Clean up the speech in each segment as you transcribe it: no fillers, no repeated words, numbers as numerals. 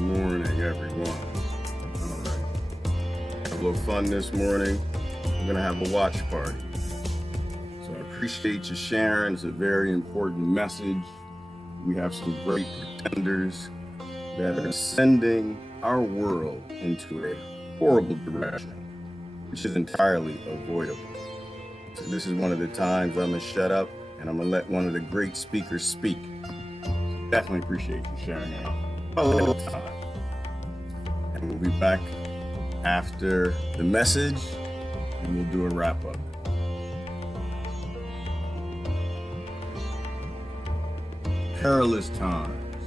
Good morning, everyone. All right. Have a little fun this morning. We're going to have a watch party. So I appreciate you sharing. It's a very important message. We have some great pretenders that are sending our world into a horrible direction, which is entirely avoidable. So this is one of the times I'm going to shut up and I'm going to let one of the great speakers speak. So definitely appreciate you sharing out a little time. And we'll be back after the message and we'll do a wrap up. Perilous times.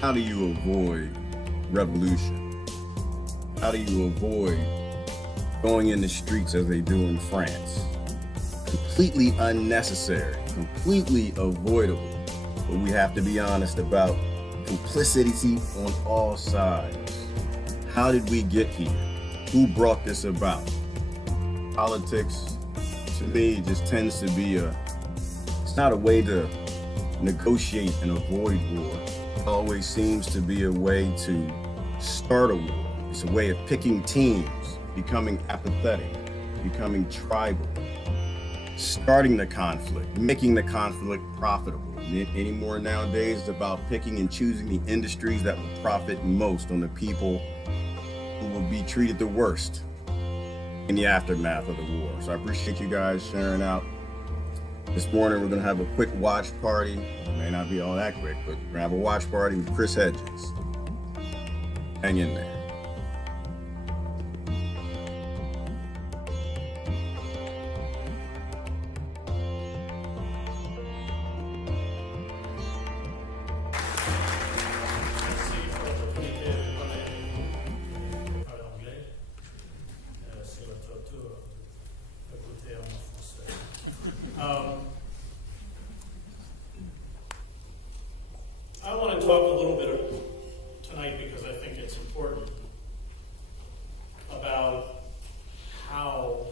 How do you avoid revolution? How do you avoid going in the streets as they do in France? Completely unnecessary, completely avoidable. But we have to be honest about complicity on all sides. How did we get here? Who brought this about? Politics, to me, just tends to be it's not a way to negotiate and avoid war. It always seems to be a way to start a war. It's a way of picking teams, becoming apathetic, becoming tribal, starting the conflict, making the conflict profitable. Anymore nowadays, it's about picking and choosing the industries that will profit most on the people who will be treated the worst in the aftermath of the war. So I appreciate you guys sharing out. This morning we're gonna have a quick watch party. It may not be all that quick, but we're gonna have a watch party with Chris Hedges. Hang in there. I want to talk a little bit tonight, because I think it's important, about how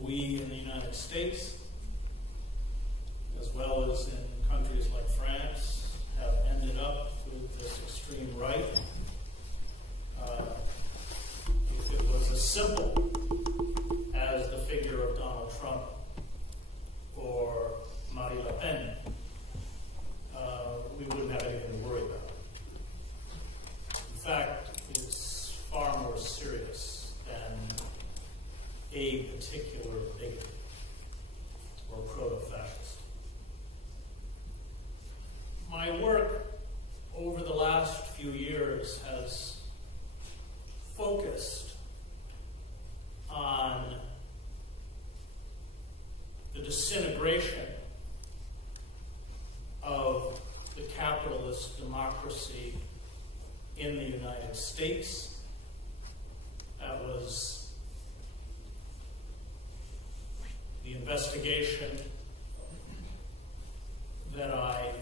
we in the United States, as well as in countries like France, have ended up with this extreme right. If it was as simple as the figure of Donald Trump or Marine Le Pen, we wouldn't have anything to worry about. In fact, it's far more serious than a particular bigot or proto-fascist. My work over the last few years has focused on the disintegration of the capitalist democracy in the United States. That was the investigation that I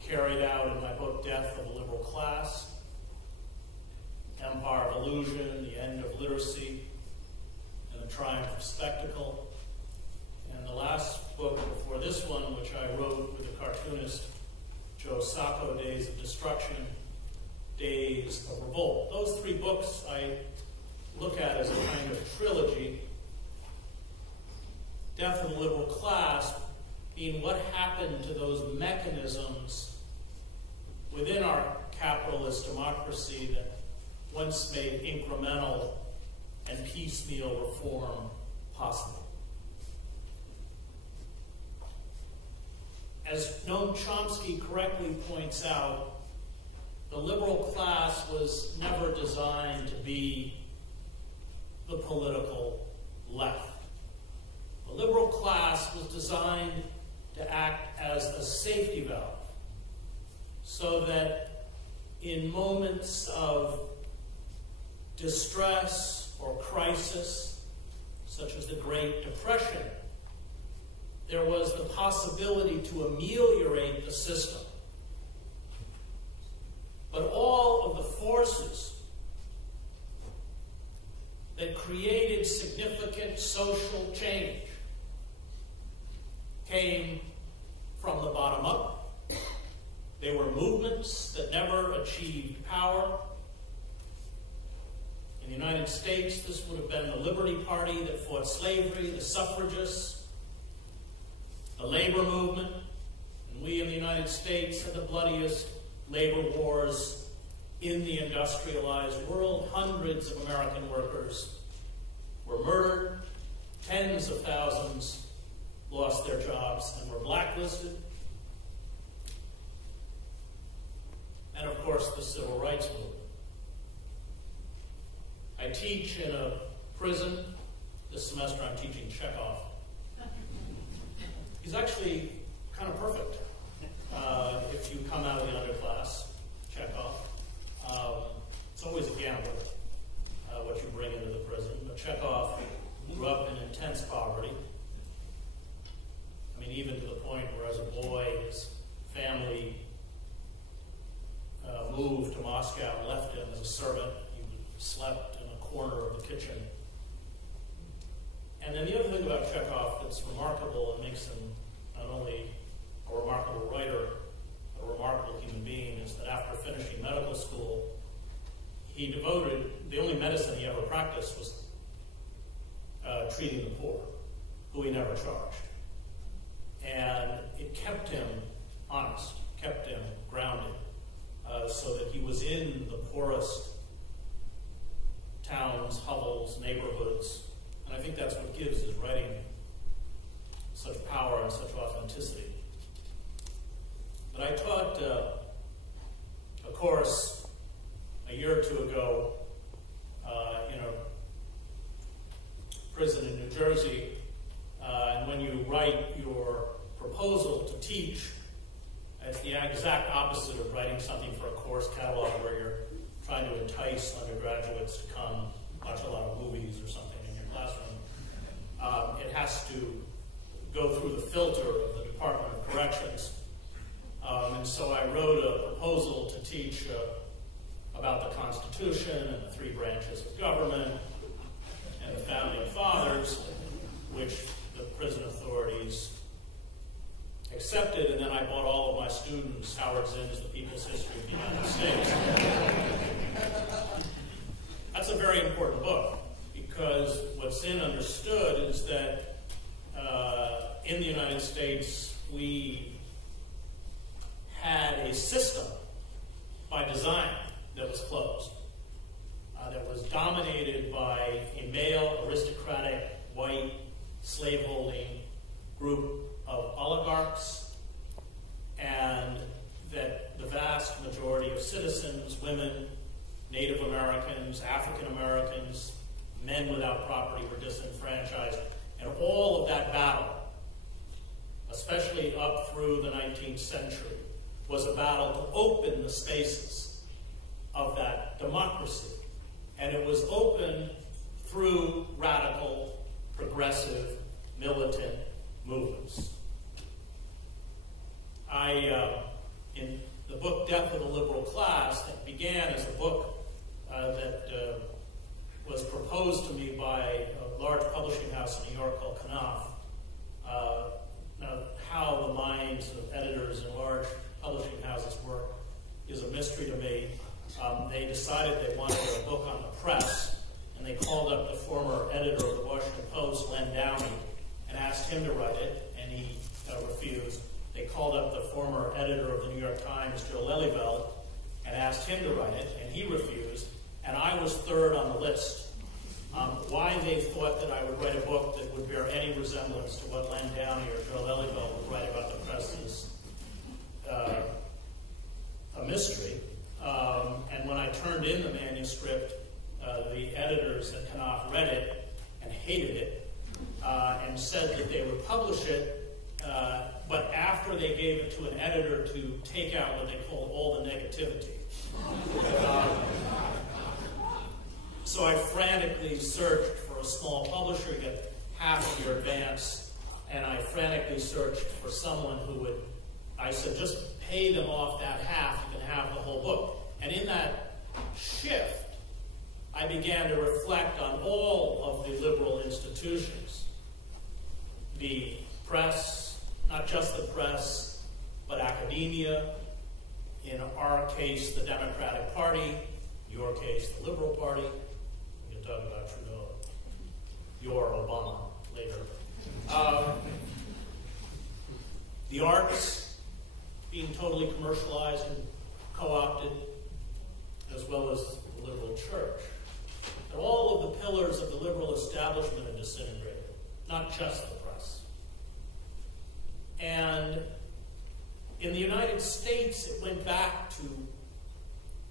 carried out in my book, Death of the Liberal Class, Empire of Illusion, The End of Literacy, and the Triumph of Spectacle. And the last book before this one, which I wrote with the cartoonist Joe Sacco, Days of Destruction, Days of Revolt. Those three books I look at as a kind of trilogy. Death of the Liberal Class being what happened to those mechanisms within our capitalist democracy that once made incremental and piecemeal reform possible. As Noam Chomsky correctly points out, the the liberal class was never designed to be the political left. The liberal class was designed to act as a safety valve so that in moments of distress or crisis, such as the Great Depression, there was the possibility to ameliorate the system. But all of the forces that created significant social change came from the bottom up. They were movements that never achieved power. In the United States, this would have been the Liberty Party that fought slavery, the suffragists, the labor movement, and we in the United States had the bloodiest labor wars in the industrialized world. Hundreds of American workers were murdered, tens of thousands lost their jobs and were blacklisted. And of course, the civil rights movement. I teach in a prison. This semester I'm teaching Chekhov. He's actually kind of perfect if you come out of the underclass, Chekhov. It's always a gamble what you bring into the prison. But Chekhov grew up in intense poverty. I mean, even to the point where as a boy, his family moved to Moscow and left him as a servant. He slept in a corner of the kitchen. And then the other thing about Chekhov that's remarkable and makes him not only a remarkable writer, but a remarkable human being, is that after finishing medical school, he devoted, the only medicine he ever practiced was treating the poor, who he never charged. And it kept him honest, kept him grounded, so that he was in the poorest towns, hovels, neighborhoods. And I think that's what gives his writing such power and such authenticity. But I taught a course a year or two ago in a prison in New Jersey. And when you write your proposal to teach, it's the exact opposite of writing something for a course catalog where you're trying to entice undergraduates to come watch a lot of movies or something in your classroom. It has to go through the filter of the Department of Corrections. And so I wrote a proposal to teach about the Constitution and the three branches of government and the Founding Fathers, which the prison authorities accepted, and then I bought all of my students Howard Zinn's The People's History of the United States. That's a very important book, because what Zinn understood is that in the United States, we had a system by design that was closed, that was dominated by a male, aristocratic, white, slaveholding group of oligarchs, and that the vast majority of citizens, women, Native Americans, African Americans, men without property were disenfranchised. And all of that battle, especially up through the 19th century, was a battle to open the spaces of that democracy. And it was open through radical, progressive, militant movements. In the book Death of the Liberal Class, that began as a book that was proposed to me by a large publishing house in New York called Knopf. Now, how the minds of editors in large publishing houses work is a mystery to me. They decided they wanted a book on the press, and they called up the former editor of the Washington Post, Len Downey, and asked him to write it, and he refused. They called up the former editor of the New York Times, Joe Lelyveld, and asked him to write it, and he refused, and I was third on the list. Why they thought that I would write a book that would bear any resemblance to what Len Downey or Joe Lelyveld would write about the press is a mystery. And when I turned in the manuscript, the editors at Knopf read it and hated it and said that they would publish it, but after they gave it to an editor to take out what they called all the negativity. So I frantically searched for a small publisher to get half of your advance, and I frantically searched for someone who would, I said, just pay them off that half, you can have the whole book. And in that shift, I began to reflect on all of the liberal institutions. The press, not just the press, but academia, in our case, the Democratic Party, in your case, the Liberal Party. We can talk about Trudeau, your Obama later. The arts being totally commercialized and co-opted, as well as the liberal church. And all of the pillars of the liberal establishment are disintegrated, not just the press. And in the United States, it went back to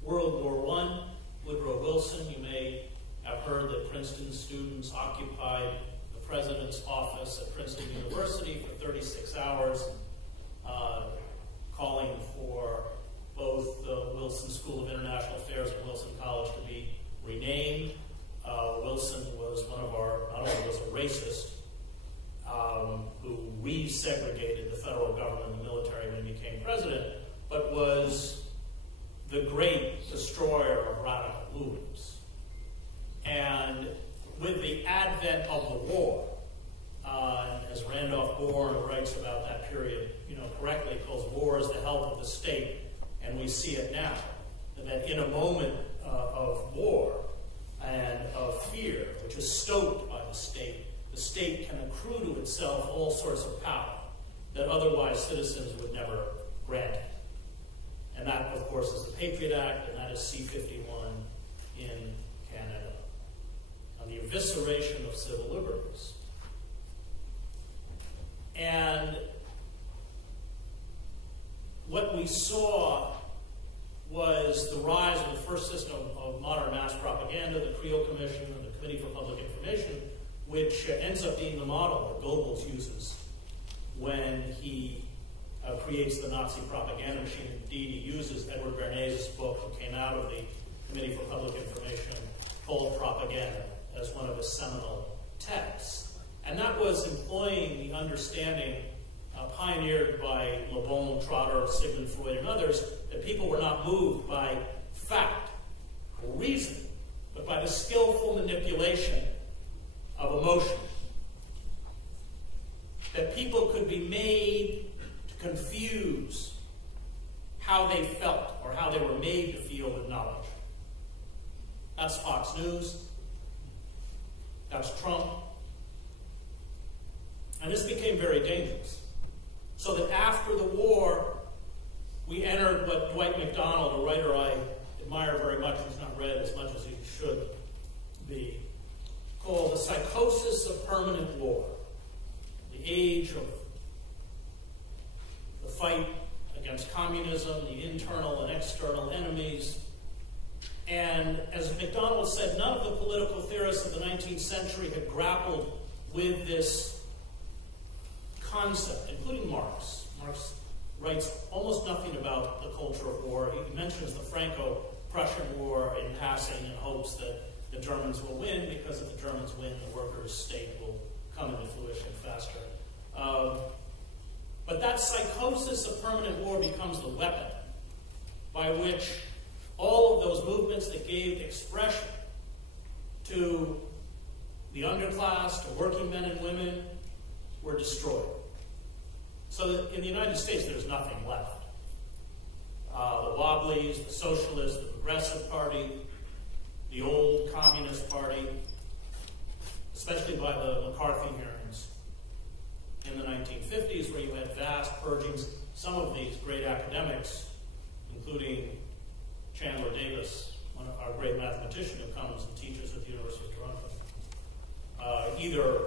World War I. Woodrow Wilson, you may have heard that Princeton students occupied the president's office at Princeton University for 36 hours, calling for both the Wilson School of International Affairs and Wilson College to be renamed. Wilson was one of our, not only was a racist, who resegregated the federal government and the military when he became president, but was the great destroyer of radical movements. And with the advent of the war, as Randolph Bourne, who writes about that period, correctly calls war as the health of the state, and we see it now, that in a moment of war and of fear, which is stoked by the state can accrue to itself all sorts of power that otherwise citizens would never grant. And that, of course, is the Patriot Act, and that is C-51 in Canada, on the evisceration of civil liberties. And what we saw was the rise of the first system of modern mass propaganda, the Creel Commission and the Committee for Public Information, which ends up being the model that Goebbels uses when he creates the Nazi propaganda machine. Indeed, he uses Edward Bernays' book, who came out of the Committee for Public Information, called Propaganda, as one of his seminal texts. And that was employing the understanding pioneered by Le Bon, Trotter, Sigmund Freud, and others, that people were not moved by fact or reason, but by the skillful manipulation of emotion. That people could be made to confuse how they felt or how they were made to feel with knowledge. That's Fox News. That's Trump. And this became very dangerous. So that after the war, we entered what Dwight MacDonald, a writer I admire very much, who's not read as much as he should be, called the psychosis of permanent war. The age of the fight against communism, the internal and external enemies. And as MacDonald said, none of the political theorists of the 19th century had grappled with this concept, including Marx. Marx writes almost nothing about the culture of war. He mentions the Franco-Prussian War in passing in hopes that the Germans will win, because if the Germans win, the workers' state will come into fruition faster. But that psychosis of permanent war becomes the weapon by which all of those movements that gave expression to the underclass, to working men and women, were destroyed. So that in the United States, there's nothing left. The Wobblies, the Socialists, the Progressive Party, the old Communist Party, especially by the McCarthy hearings in the 1950s, where you had vast purgings. Some of these great academics, including Chandler Davis, one of our great mathematician who comes and teaches at the University of Toronto, either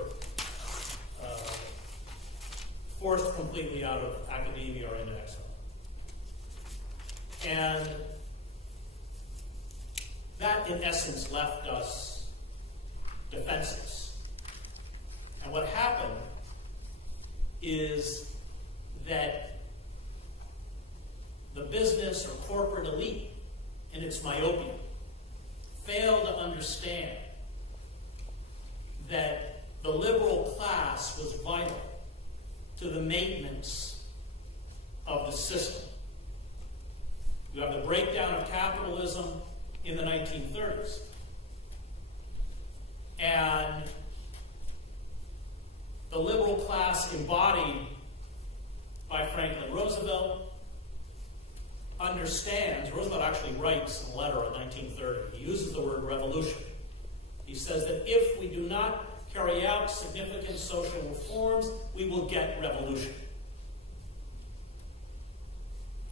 forced completely out of academia or into exile. And that in essence left us defenseless. And what happened is that the business or corporate elite, in its myopia, failed to understand that the liberal class was vital to the maintenance of the system. You have the breakdown of capitalism in the 1930s. And the liberal class embodied by Franklin Roosevelt understands, Roosevelt actually writes in a letter in 1930, he uses the word revolution. He says that if we do not carry out significant social reforms, we will get revolution.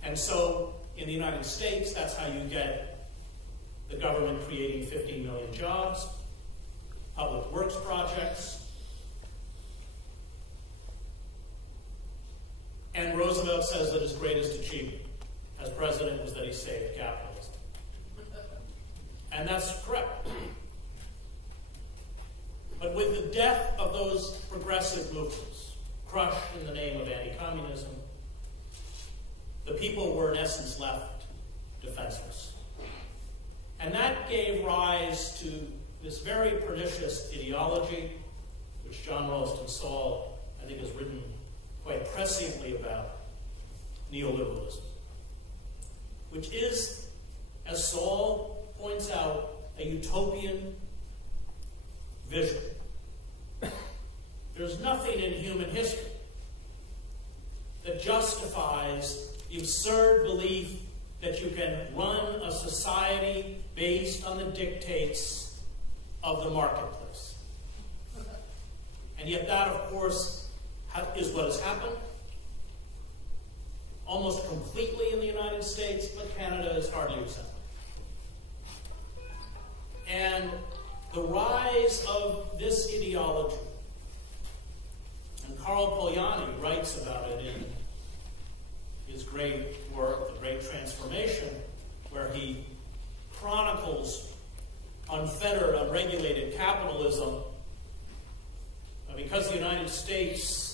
And so, in the United States, that's how you get the government creating 15 million jobs, public works projects. And Roosevelt says that his greatest achievement as president was that he saved capitalism. And that's correct. But with the death of those progressive movements, crushed in the name of anti-communism, the people were in essence left defenseless. And that gave rise to this very pernicious ideology, which John Ralston Saul, I think, has written quite presciently about, neoliberalism, which is, as Saul points out, a utopian vision. There's nothing in human history that justifies the absurd belief that you can run a society based on the dictates of the marketplace. And yet that, of course, is what has happened almost completely in the United States, but Canada is hardly exempt. And the rise of this ideology, and Karl Polanyi writes about it in his great work, The Great Transformation, where he chronicles unfettered, unregulated capitalism. Because the United States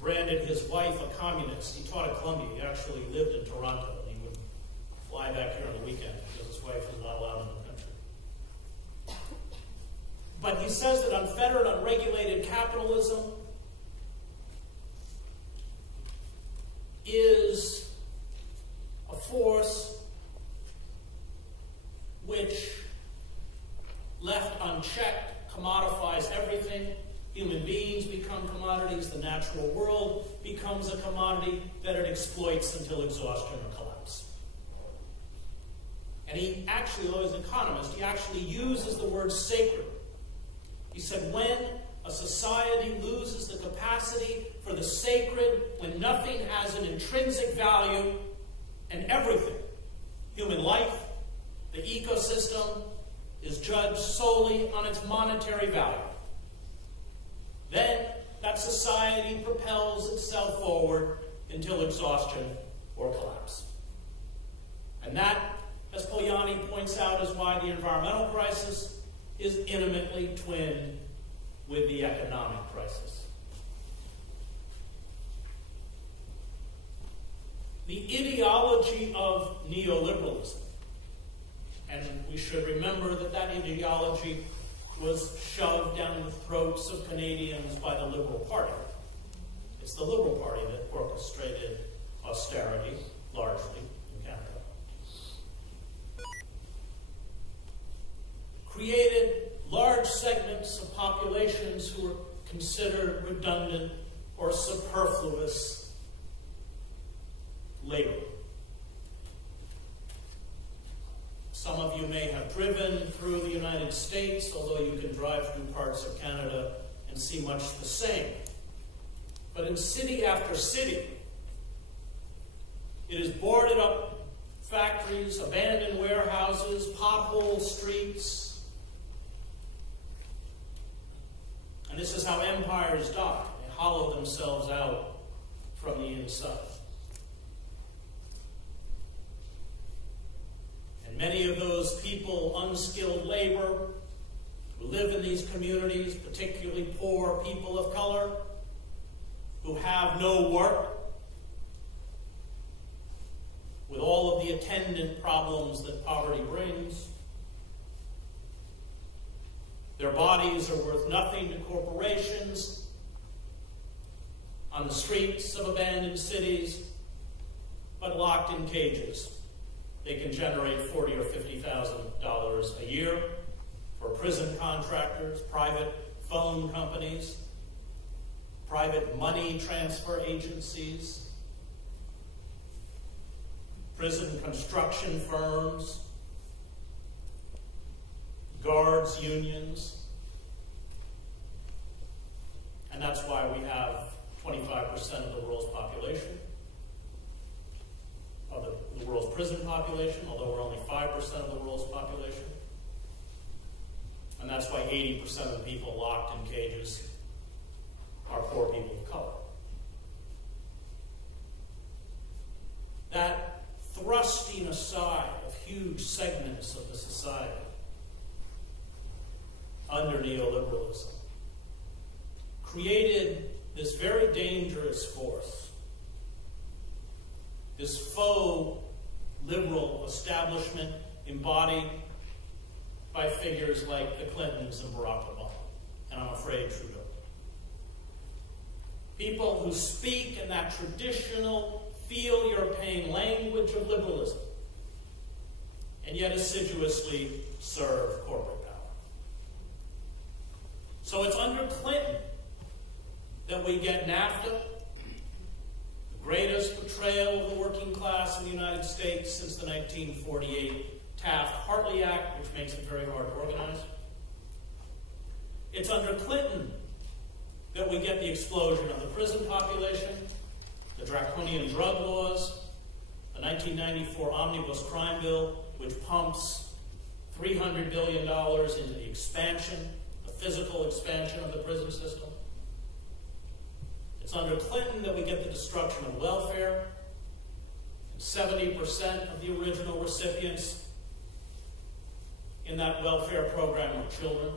branded his wife a communist. He taught at Columbia. He actually lived in Toronto, and he would fly back here on the weekend because his wife was not allowed in the country. But he says that unfettered, unregulated capitalism is a force which, left unchecked, commodifies everything. Human beings become commodities. The natural world becomes a commodity that it exploits until exhaustion or collapse. And he actually, although he's an economist, he actually uses the word sacred. He said, when a society loses the capacity for the sacred, when nothing has an intrinsic value, and everything, human life, the ecosystem, is judged solely on its monetary value, then that society propels itself forward until exhaustion or collapse. And that, as Polanyi points out, is why the environmental crisis is intimately twinned with the economic crisis. The ideology of neoliberalism, and we should remember that that ideology was shoved down the throats of Canadians by the Liberal Party. It's the Liberal Party that orchestrated austerity, largely, in Canada. Created large segments of populations who were considered redundant or superfluous labor. Some of you may have driven through the United States, although you can drive through parts of Canada and see much the same. But in city after city, it is boarded up factories, abandoned warehouses, pothole streets. And this is how empires die. They hollow themselves out from the inside. many of those people, unskilled labor, who live in these communities, particularly poor people of color, who have no work, with all of the attendant problems that poverty brings. Their bodies are worth nothing to corporations. On the streets of abandoned cities, but locked in cages. They can generate $40,000 or $50,000 a year for prison contractors, private phone companies, private money transfer agencies, prison construction firms, guards unions. And that's why we have 25% of the world's population, of the world's prison population, although we're only 5% of the world's population. And that's why 80% of the people locked in cages are poor people of color. That thrusting aside of huge segments of the society under neoliberalism created this very dangerous force, this faux liberal establishment embodied by figures like the Clintons and Barack Obama, and I'm afraid Trudeau. People who speak in that traditional feel your pain language of liberalism, and yet assiduously serve corporate power. So it's under Clinton that we get NAFTA, the greatest betrayal of the working class in the United States since the 1948 Taft-Hartley Act, which makes it very hard to organize. It's under Clinton that we get the explosion of the prison population, the draconian drug laws, the 1994 Omnibus Crime Bill, which pumps $300 billion into the expansion, the physical expansion of the prison system. It's under Clinton that we get the destruction of welfare. 70% of the original recipients in that welfare program were children.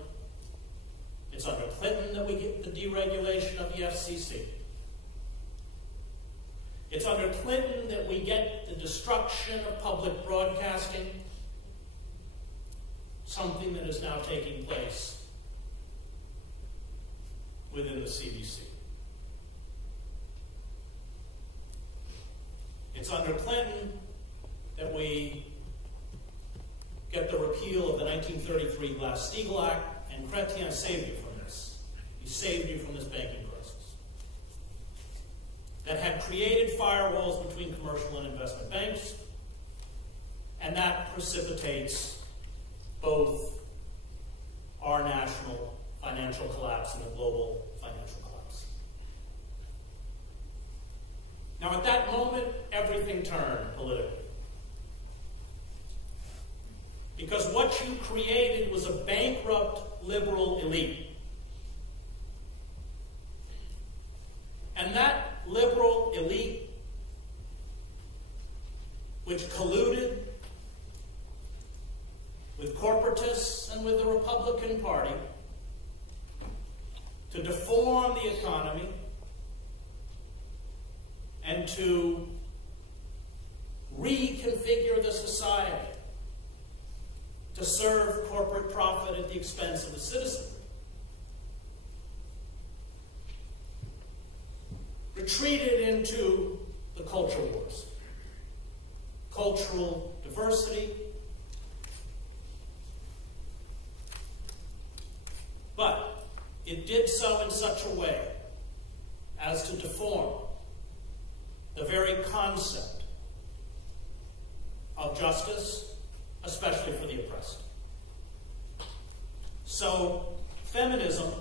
It's under Clinton that we get the deregulation of the FCC. It's under Clinton that we get the destruction of public broadcasting, something that is now taking place within the CBC. It's under Clinton that we get the repeal of the 1933 Glass-Steagall Act, and Chrétien saved you from this. He saved you from this banking crisis that had created firewalls between commercial and investment banks, and that precipitates both our national financial collapse and the global financial collapse. Now, at that moment, everything turned politically. Because what you created was a bankrupt liberal elite. And that liberal elite, which colluded with corporatists and with the Republican Party to deform the economy and to reconfigure the society to serve corporate profit at the expense of the citizenry, retreated into the culture wars. Cultural diversity, but it did so in such a way as to deform the very concept of justice, especially for the oppressed. So feminism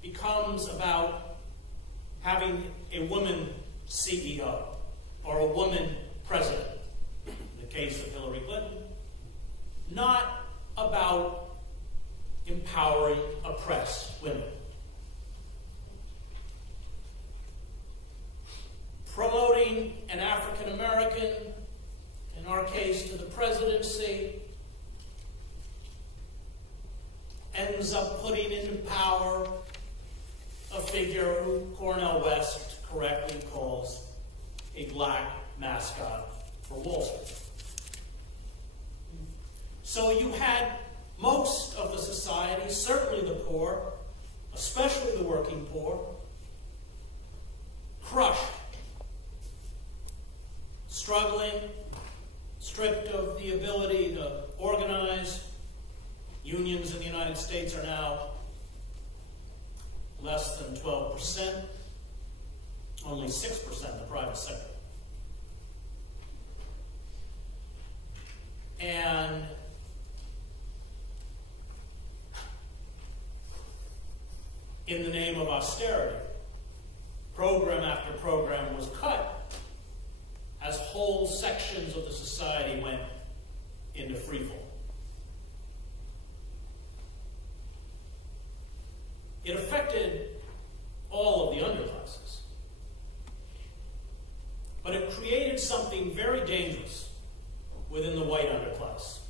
becomes about having a woman CEO or a woman president, in the case of Hillary Clinton, not about empowering oppressed women. Promoting an African American, in our case to the presidency, ends up putting into power a figure who Cornel West correctly calls a black mascot for Wall Street. So you had most of the society, certainly the poor, especially the working poor, crushed, struggling, stripped of the ability to organize. Unions in the United States are now less than 12%, only 6% in the private sector. And in the name of austerity, program after program was cut as whole sections of the society went into freefall. It affected all of the underclasses. But it created something very dangerous within the white underclass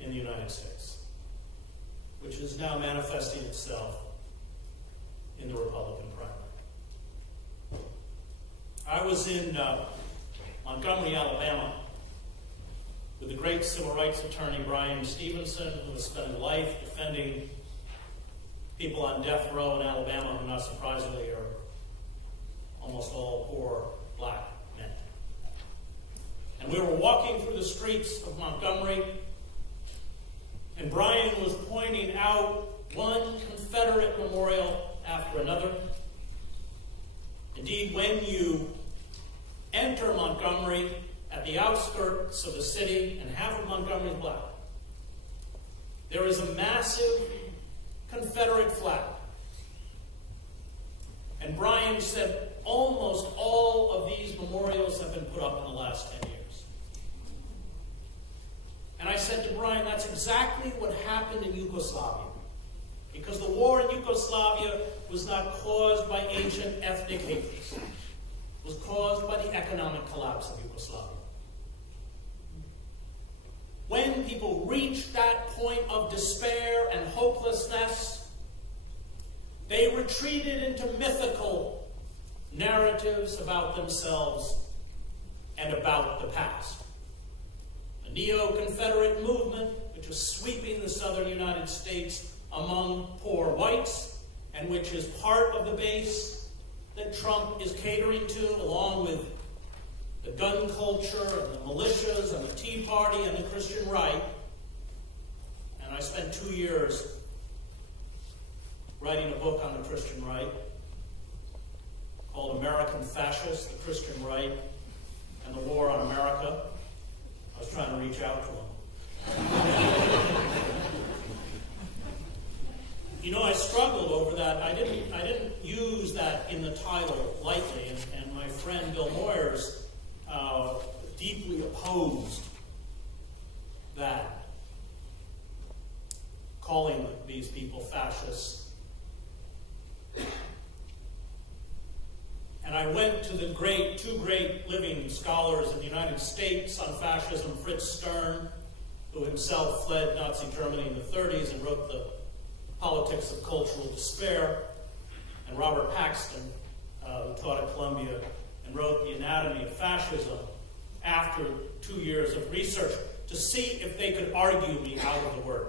in the United States, which is now manifesting itself in the Republican primary. I was in Montgomery, Alabama, with the great civil rights attorney Bryan Stevenson, who has spent a life defending people on death row in Alabama who, not surprisingly, are almost all poor black men. And we were walking through the streets of Montgomery, and Bryan was pointing out one Confederate memorial after another. Indeed, when you enter Montgomery at the outskirts of the city, and half of Montgomery is black, there is a massive Confederate flag. And Bryan said almost all of these memorials have been put up in the last 10 years. And I said to Bryan, that's exactly what happened in Yugoslavia. Because the war in Yugoslavia was not caused by ancient ethnic hatreds. It was caused by the economic collapse of Yugoslavia. When people reached that point of despair and hopelessness, they retreated into mythical narratives about themselves and about the past. The neo-Confederate movement, which was sweeping the southern United States among poor whites, and which is part of the base that Trump is catering to, along with the gun culture and the militias and the Tea Party and the Christian right. And I spent 2 years writing a book on the Christian right called American Fascists, the Christian Right, and the War on America. I was trying to reach out to them. You know, I struggled over that. I didn't use that in the title lightly, and my friend Bill Moyers deeply opposed that, calling these people fascists. And I went to the two great living scholars in the United States on fascism, Fritz Stern, who himself fled Nazi Germany in the 30s and wrote The Politics of Cultural Despair, and Robert Paxton, who taught at Columbia and wrote The Anatomy of Fascism after 2 years of research to see if they could argue me out of the word.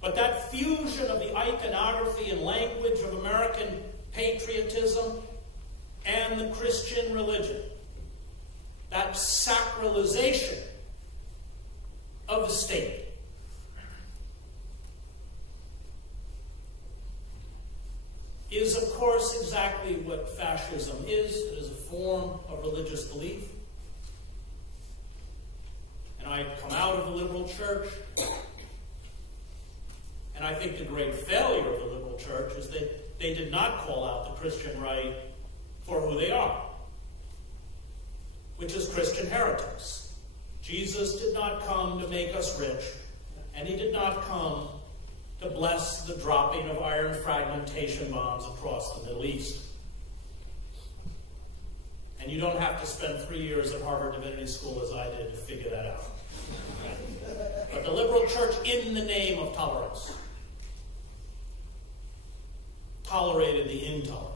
But that fusion of the iconography and language of American patriotism and the Christian religion, that sacralization of the state, is, of course, exactly what fascism is. It is a form of religious belief. And I come out of the liberal church, and I think the great failure of the liberal church is that they did not call out the Christian right for who they are, which is Christian heretics. Jesus did not come to make us rich, and he did not come to bless the dropping of iron fragmentation bombs across the Middle East. And And you don't have to spend 3 years at Harvard Divinity School as I did to figure that out. But the liberal church, in the name of tolerance, tolerated the intolerant.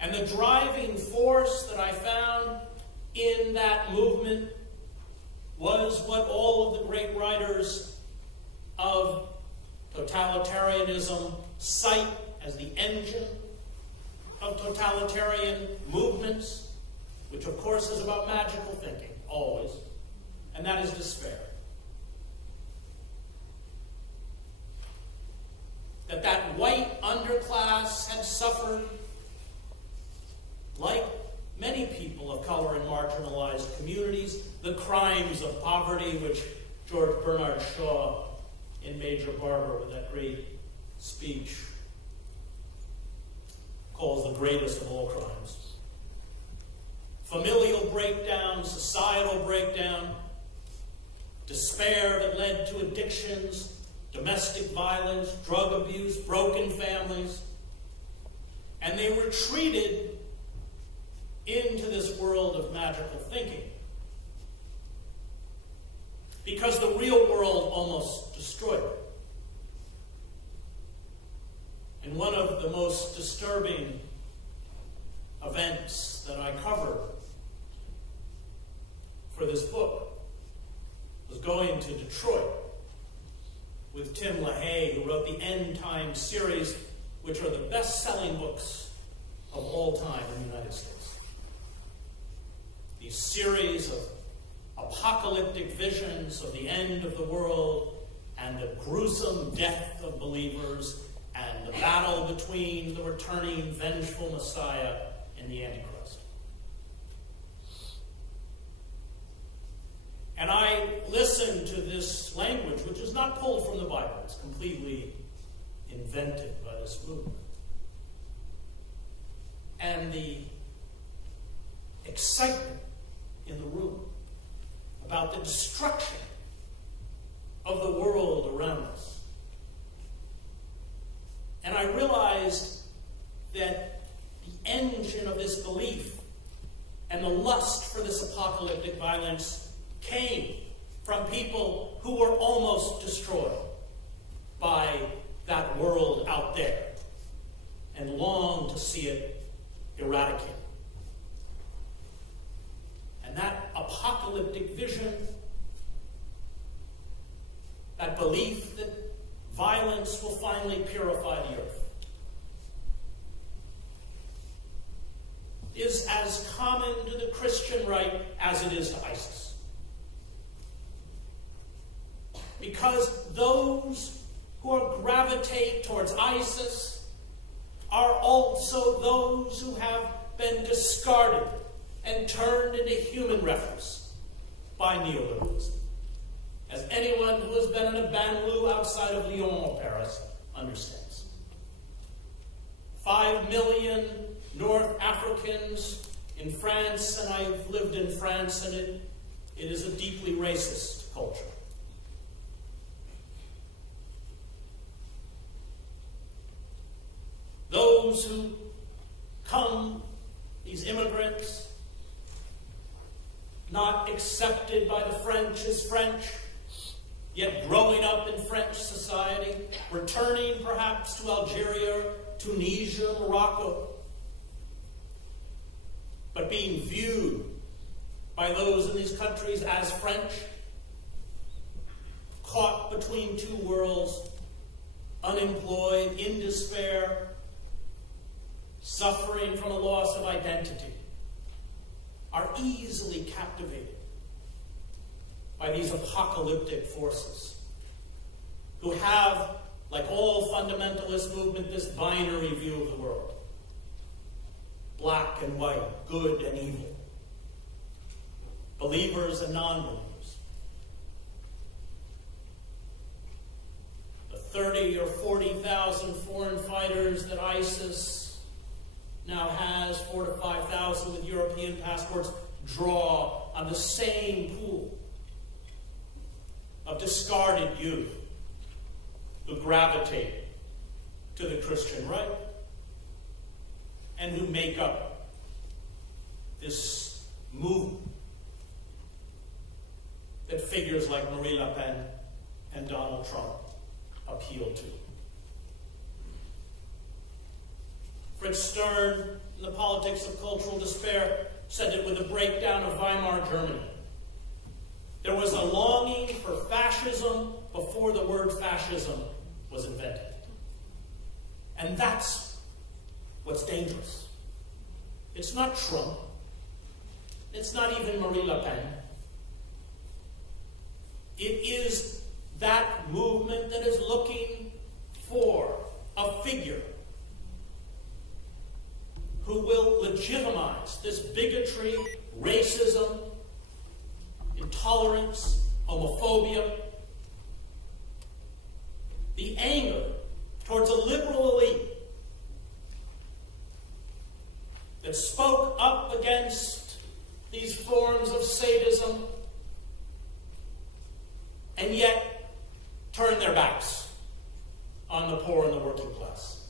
And the driving force that I found in that movement was what all of the great writers of totalitarianism cite as the engine of totalitarian movements, which of course is about magical thinking, always, and that is despair. That white underclass had suffered, like many people of color in marginalized communities, the crimes of poverty, which George Bernard Shaw in Major Barber, with that great speech, calls the greatest of all crimes. Familial breakdown, societal breakdown, despair that led to addictions, domestic violence, drug abuse, broken families. And they retreated into this world of magical thinking because the real world almost destroyed them. And one of the most disturbing events that I covered for this book was going to Detroit with Tim LaHaye, who wrote the End Times series, which are the best-selling books of all time in the United States. These series of apocalyptic visions of the end of the world and the gruesome death of believers and the battle between the returning vengeful Messiah and the Antichrist. And I listened to this language, which is not pulled from the Bible. It's completely invented by this movement. And the excitement in the room about the destruction of the world around us. And I realized that the engine of this belief and the lust for this apocalyptic violence came from people who were almost destroyed by that world out there and longed to see it eradicated. And that apocalyptic vision, that belief that violence will finally purify the earth, is as common to the Christian right as it is to ISIS. Because those who gravitate towards ISIS are also those who have been discarded and turned into human refuse by neoliberalism. As anyone who has been in a banlieue outside of Lyon or Paris understands. 5 million North Africans in France, and I've lived in France, and it is a deeply racist culture. Those who come, these immigrants, not accepted by the French as French, yet growing up in French society, returning perhaps to Algeria, Tunisia, Morocco, but being viewed by those in these countries as French, caught between two worlds, unemployed, in despair, suffering from a loss of identity, are easily captivated by these apocalyptic forces who have, like all fundamentalist movement, this binary view of the world. Black and white, good and evil. Believers and non-believers. The 30 or 40,000 foreign fighters that ISIS now has, 4,000 to 5,000 with European passports, draw on the same pool of discarded youth who gravitate to the Christian right. and who make up this movement that figures like Marine Le Pen and Donald Trump appeal to. Fritz Stern, in The Politics of Cultural Despair, said it with a breakdown of Weimar Germany. There was a longing for fascism before the word fascism was invented. And that's what's dangerous. It's not Trump. It's not even Marine Le Pen. It is that movement that is looking for a figure who will legitimize this bigotry, racism, intolerance, homophobia, the anger towards a liberal elite that spoke up against these forms of sadism and yet turned their backs on the poor and the working class.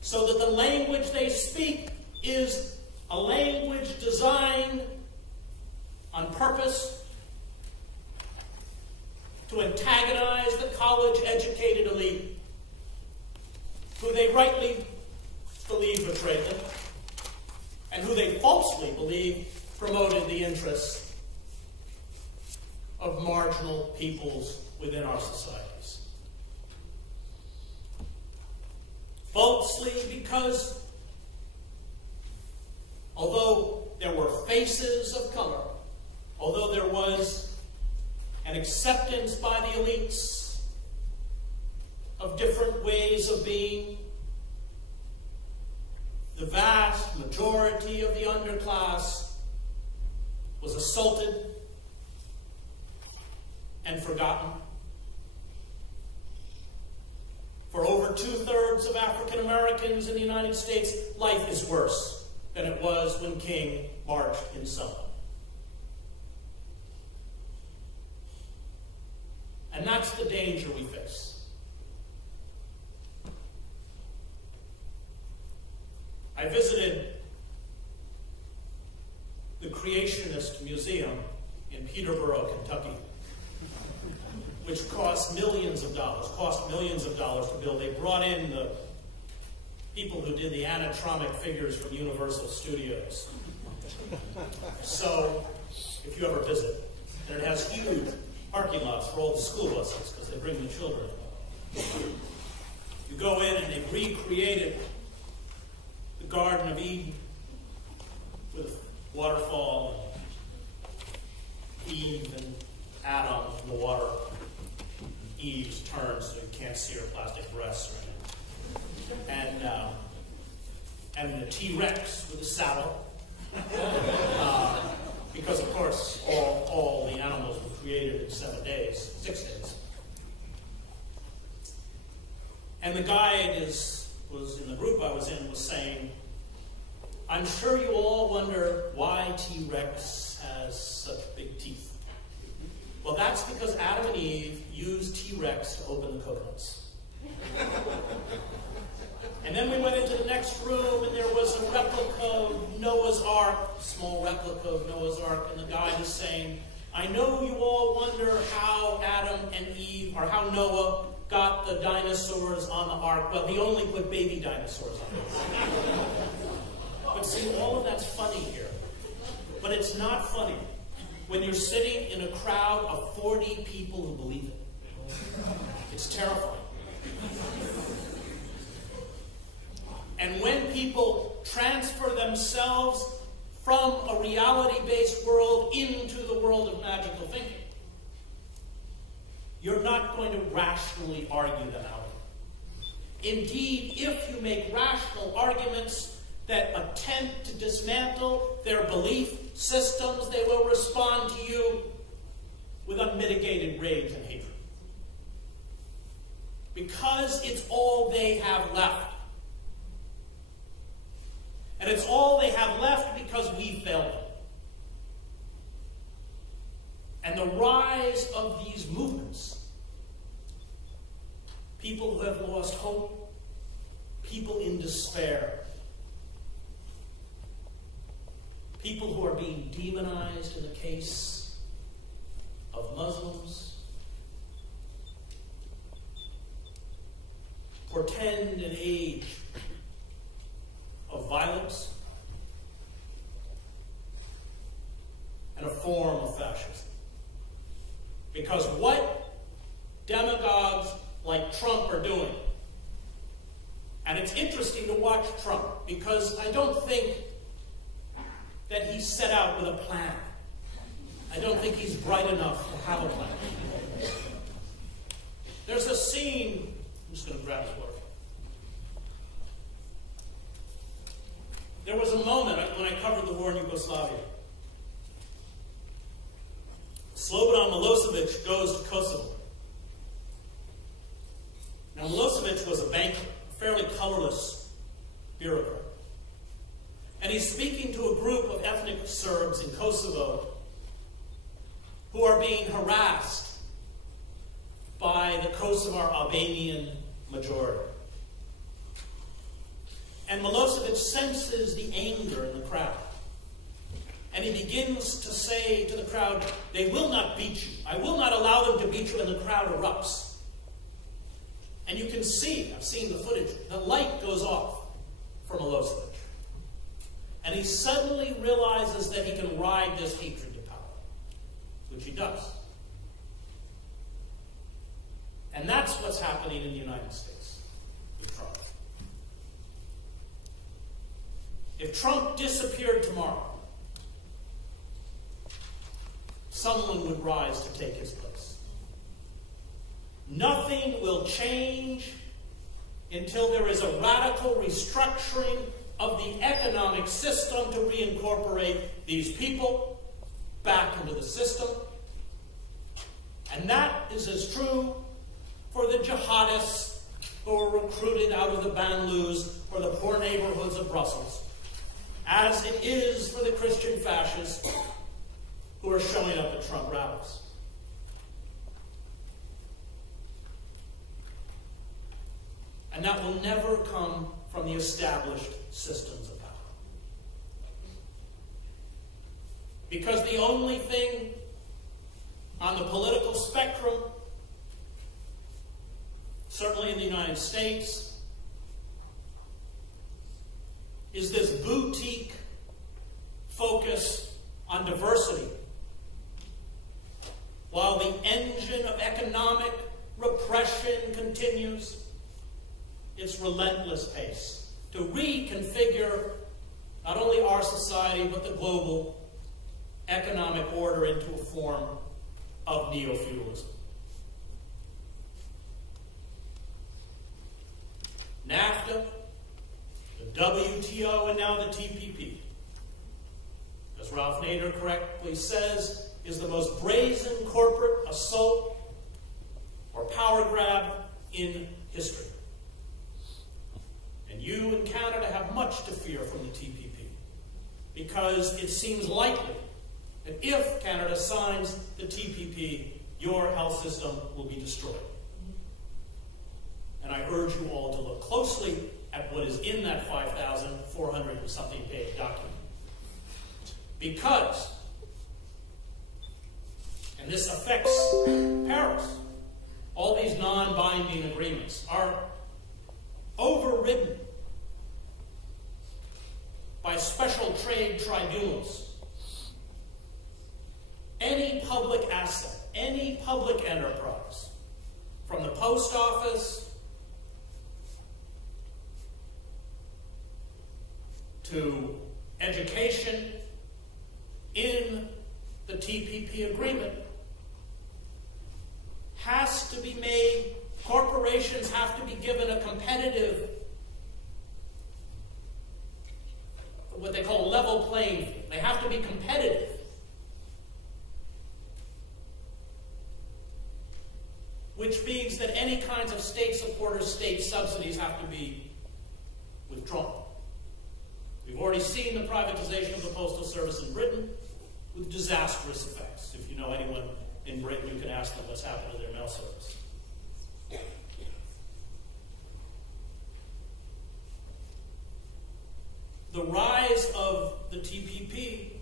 So that the language they speak is a language designed on purpose to antagonize the college-educated elite, who they rightly believe betrayed them, and who they falsely believe promoted the interests of marginal peoples within our societies. Falsely because, although there were faces of color, although there was an acceptance by the elites of different ways of being, the vast majority of the underclass was assaulted and forgotten. For over 2/3 of African Americans in the United States, life is worse than it was when King marched in Selma. And that's the danger we face. I visited the Creationist Museum in Peterborough, Kentucky, which cost millions of dollars to build. They brought in the people who did the animatronic figures from Universal Studios. So, if you ever visit, and it has huge parking lots for all the school buses, because they bring the children. You go in and they've recreated the Garden of Eden with waterfall and Eve and Adam in the water. Eve's turned so you can't see her plastic breasts right now. And the T-Rex with the saddle. Because, of course, all the animals were created in 6 days. And the guide was in the group I was in, was saying, I'm sure you all wonder why T-Rex has such big teeth. Well, that's because Adam and Eve used T-Rex to open the coconuts. And then we went into the next room, and there was a replica of Noah's Ark, small replica of Noah's Ark, and the guide is saying, I know you all wonder how Adam and Eve, or how Noah got the dinosaurs on the ark. Well, he only put baby dinosaurs on it. But see, all of that's funny here. But it's not funny when you're sitting in a crowd of 40 people who believe it. It's terrifying. And when people transfer themselves from a reality-based world into the world of magical thinking, you're not going to rationally argue them out. Indeed, if you make rational arguments that attempt to dismantle their belief systems, they will respond to you with unmitigated rage and hatred. Because it's all they have left. And it's all they have left because we failed them. And the rise of these movements, people who have lost hope, people in despair, people who are being demonized in the case of Muslims, portend an age of violence and a form of fascism. Because what demagogues like Trump are doing, and it's interesting to watch Trump, because I don't think that he set out with a plan. I don't think he's bright enough to have a plan. There's a scene, I'm just going to grab his work. There was a moment when I covered the war in Yugoslavia. Slobodan Milosevic goes to Kosovo. Now, Milosevic was a banker, a fairly colorless bureaucrat. And he's speaking to a group of ethnic Serbs in Kosovo who are being harassed by the Kosovar Albanian majority. And Milosevic senses the anger in the crowd. And he begins to say to the crowd, "They will not beat you. I will not allow them to beat you," and the crowd erupts. And you can see, I've seen the footage, the light goes off for Milosevic. And he suddenly realizes that he can ride this hatred to power, which he does. And that's what's happening in the United States with Trump. If Trump disappeared tomorrow, someone would rise to take his place. Nothing will change until there is a radical restructuring of the economic system to reincorporate these people back into the system. And that is as true for the jihadists who are recruited out of the banlieues or the poor neighborhoods of Brussels, as it is for the Christian fascists who are showing up at Trump rallies. And that will never come from the established systems of power. Because the only thing on the political spectrum, certainly in the United States, is this boutique focus on diversity, while the engine of economic repression continues its relentless pace to reconfigure not only our society but the global economic order into a form of neo-feudalism. NAFTA, the WTO, and now the TPP, as Ralph Nader correctly says, is the most brazen corporate assault or power grab in history. And you in Canada have much to fear from the TPP, because it seems likely that if Canada signs the TPP, your health system will be destroyed. And I urge you all to look closely at what is in that 5,400 and something page document. Because, and this affects Paris, all these non-binding agreements are overridden by special trade tribunals. Any public asset, any public enterprise, from the post office to education in the TPP agreement, has to be made, corporations have to be given a competitive, what they call level playing field. They have to be competitive. Which means that any kinds of state support or state subsidies have to be withdrawn. We've already seen the privatization of the Postal Service in Britain with disastrous effects. If you know anyone in Britain, you can ask them what's happened to their mail service. The rise of the TPP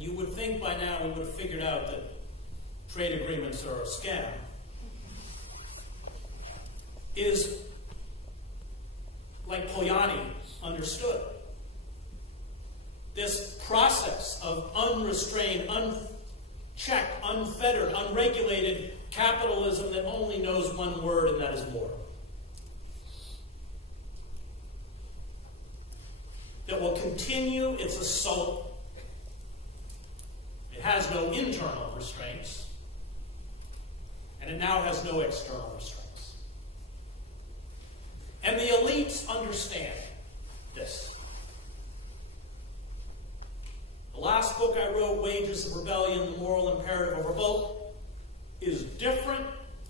and you would think by now we would have figured out that trade agreements are a scam, is like Polanyi understood. This process of unrestrained, unchecked, unfettered, unregulated capitalism that only knows one word, and that is war. That will continue its assault. It has no internal restraints, and it now has no external restraints. And the elites understand this. The last book I wrote, Wages of Rebellion, The Moral Imperative of Revolt, is different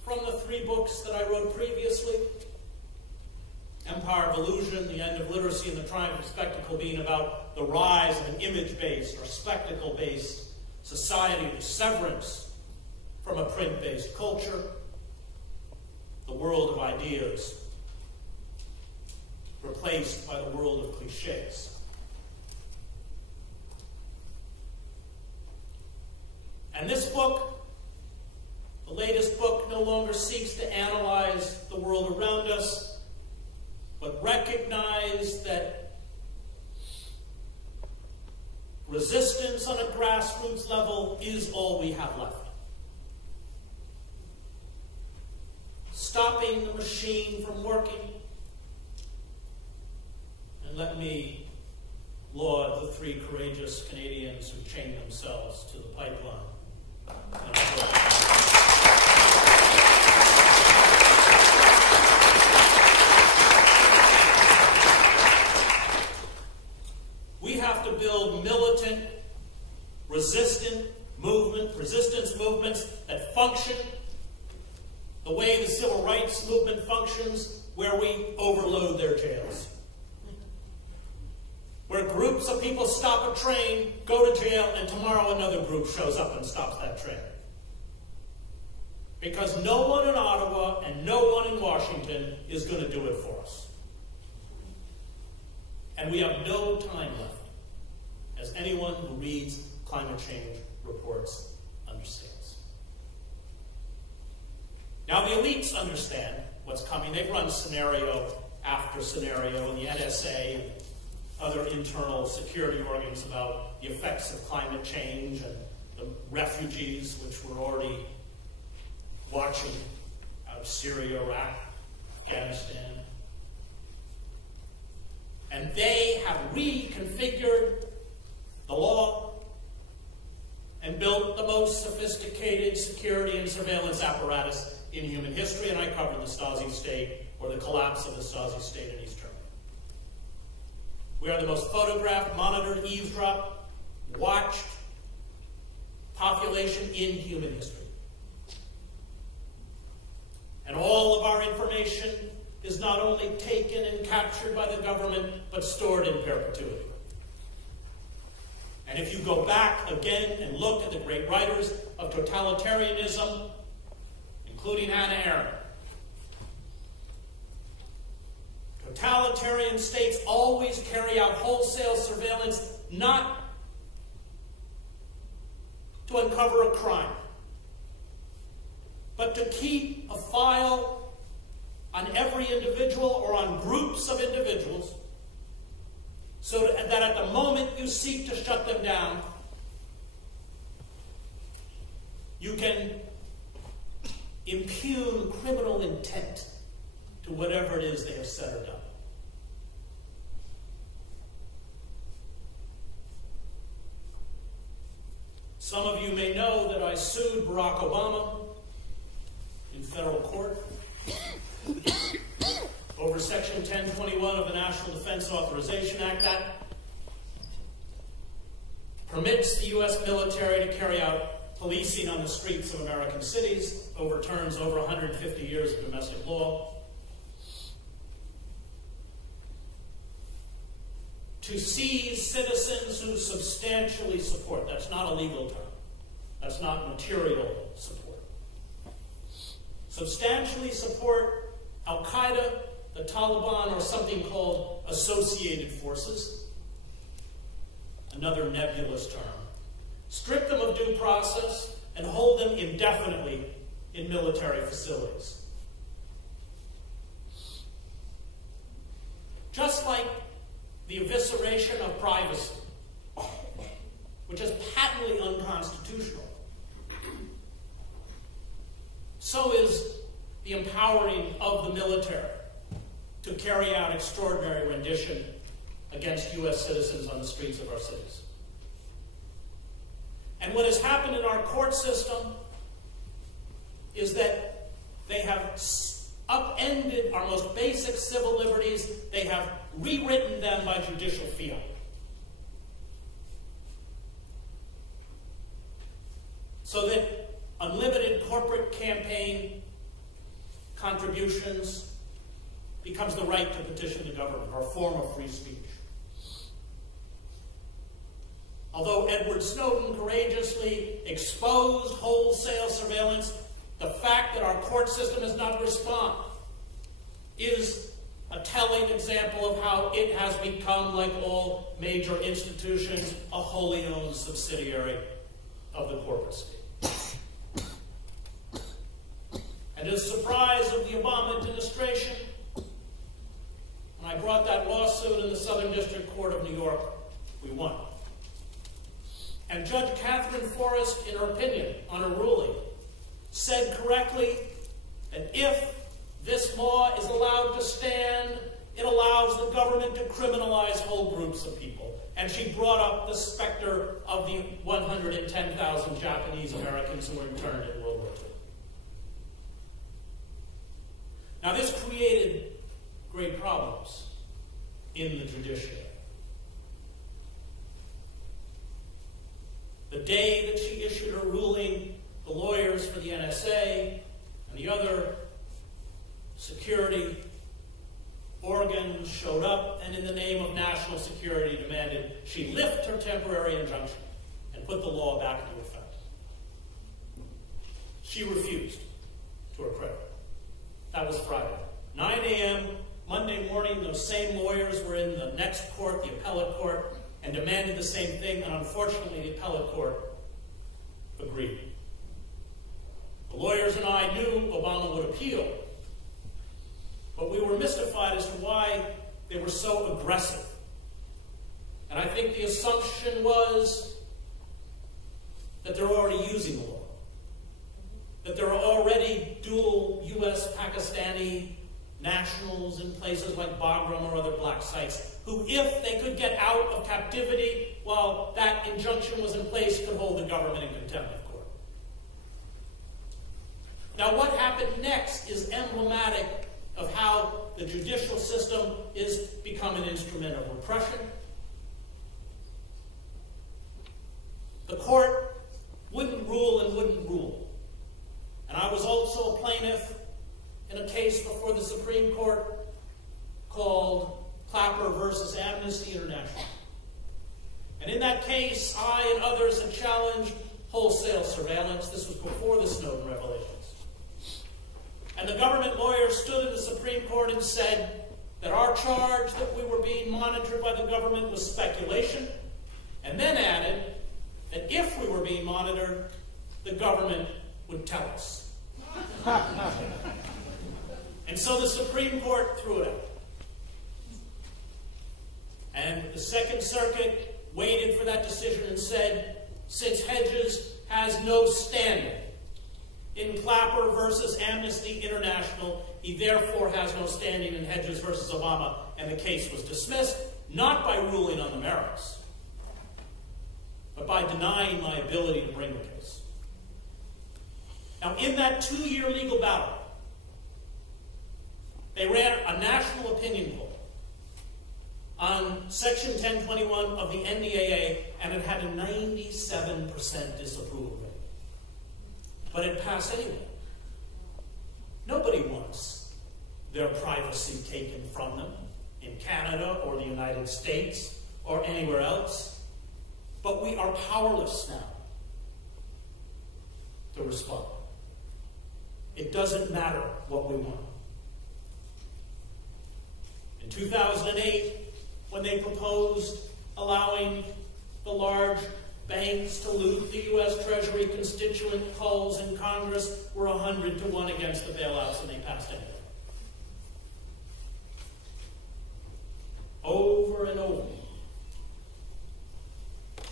from the 3 books that I wrote previously. Empire of Illusion, The End of Literacy, and The Triumph of Spectacle being about the rise of an image-based or spectacle-based society, the severance from a print-based culture, the world of ideas replaced by the world of cliches. And this book, the latest book, no longer seeks to analyze the world around us, but recognize that resistance on a grassroots level is all we have left. Stopping the machine from working. And let me laud the 3 courageous Canadians who chained themselves to the pipeline. We have to build militant, resistance movements that function the way the civil rights movement functions, where we overload their jails. Where groups of people stop a train, go to jail, and tomorrow another group shows up and stops that train. Because no one in Ottawa and no one in Washington is going to do it for us. And we have no time left, as anyone who reads climate change reports understands. Now the elites understand what's coming. They've run scenario after scenario in the NSA and other internal security organs about the effects of climate change and the refugees, which we're already watching out of Syria, Iraq, Afghanistan. And they have reconfigured the law and built the most sophisticated security and surveillance apparatus in human history, and I covered the Stasi state, or the collapse of the Stasi state in East Germany. We are the most photographed, monitored, eavesdropped, watched population in human history. And all of our information is not only taken and captured by the government, but stored in perpetuity. And if you go back again and look at the great writers of totalitarianism, including Hannah Arendt, totalitarian states always carry out wholesale surveillance, not to uncover a crime, but to keep a file on every individual or on groups of individuals, so that at the moment you seek to shut them down, you can impugn criminal intent to whatever it is they have said or done. Some of you may know that I sued Barack Obama in federal court over Section 1021 of the National Defense Authorization Act. That permits the U.S. military to carry out policing on the streets of American cities, overturns over 150 years of domestic law. To seize citizens who substantially support. That's not a legal term. That's not material support. Substantially support Al-Qaeda, the Taliban, or something called associated forces. Another nebulous term. strip them of due process, and hold them indefinitely in military facilities. Just like the evisceration of privacy, which is patently unconstitutional, so is the empowering of the military to carry out extraordinary rendition against U.S. citizens on the streets of our cities. And what has happened in our court system is that they have upended our most basic civil liberties. They have rewritten them by judicial fiat. So that unlimited corporate campaign contributions becomes the right to petition the government, or a form of free speech. Although Edward Snowden courageously exposed wholesale surveillance, the fact that our court system has not responded is a telling example of how it has become, like all major institutions, a wholly owned subsidiary of the corporate state. And to the surprise of the Obama administration, when I brought that lawsuit in the Southern District Court of New York, we won. And Judge Catherine Forrest, in her opinion on a ruling, said correctly that if this law is allowed to stand, it allows the government to criminalize whole groups of people. And she brought up the specter of the 110,000 Japanese Americans who were interned in World War II. Now, this created great problems in the judiciary. The day that she issued her ruling, the lawyers for the NSA and the other security organs showed up and in the name of national security demanded she lift her temporary injunction and put the law back into effect. She refused, to her credit. That was Friday. 9 a.m. Monday morning, those same lawyers were in the next court, the appellate court, and demanded the same thing, and unfortunately the appellate court agreed. The lawyers and I knew Obama would appeal, but we were mystified as to why they were so aggressive. And I think the assumption was that they're already using the law, that there are already dual U.S.-Pakistani nationals in places like Bagram or other black sites who, if they could get out of captivity while that injunction was in place, could hold the government in contempt of court. Now, what happened next is emblematic of how the judicial system is become an instrument of repression. The court wouldn't rule and wouldn't rule. And I was also a plaintiff in a case before the Supreme Court called Clapper versus Amnesty International. And in that case, I and others had challenged wholesale surveillance. This was before the Snowden revelations. And the government lawyer stood in the Supreme Court and said that our charge that we were being monitored by the government was speculation, and then added that if we were being monitored, the government would tell us. And so the Supreme Court threw it out. And the Second Circuit waited for that decision and said, since Hedges has no standing in Clapper versus Amnesty International, he therefore has no standing in Hedges versus Obama, and the case was dismissed, not by ruling on the merits, but by denying my ability to bring the case. Now, in that 2-year legal battle, they ran a national opinion poll on Section 1021 of the NDAA, and it had a 97% disapproval rate. But it passed anyway. Nobody wants their privacy taken from them in Canada or the United States or anywhere else. But we are powerless now to respond. It doesn't matter what we want. In 2008, when they proposed allowing the large banks to loot the U.S. Treasury, constituent calls in Congress were 100-1 against the bailouts, and they passed anyway. Over and over.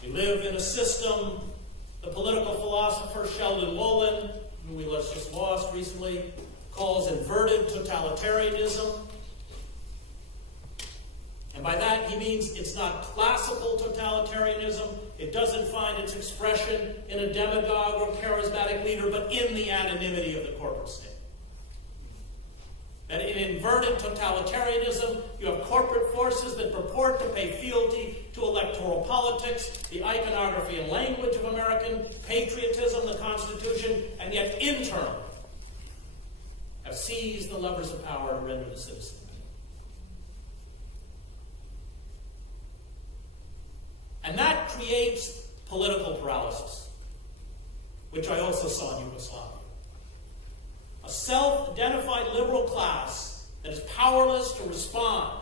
We live in a system, the political philosopher Sheldon Wolin, who we just lost recently, calls inverted totalitarianism. And by that he means it's not classical totalitarianism. It doesn't find its expression in a demagogue or charismatic leader, but in the anonymity of the corporate state. That in inverted totalitarianism, you have corporate forces that purport to pay fealty to electoral politics, the iconography and language of American patriotism, the Constitution, and yet internally have seized the levers of power to render the citizen. And that creates political paralysis, which I also saw in Yugoslavia. A self-identified liberal class that is powerless to respond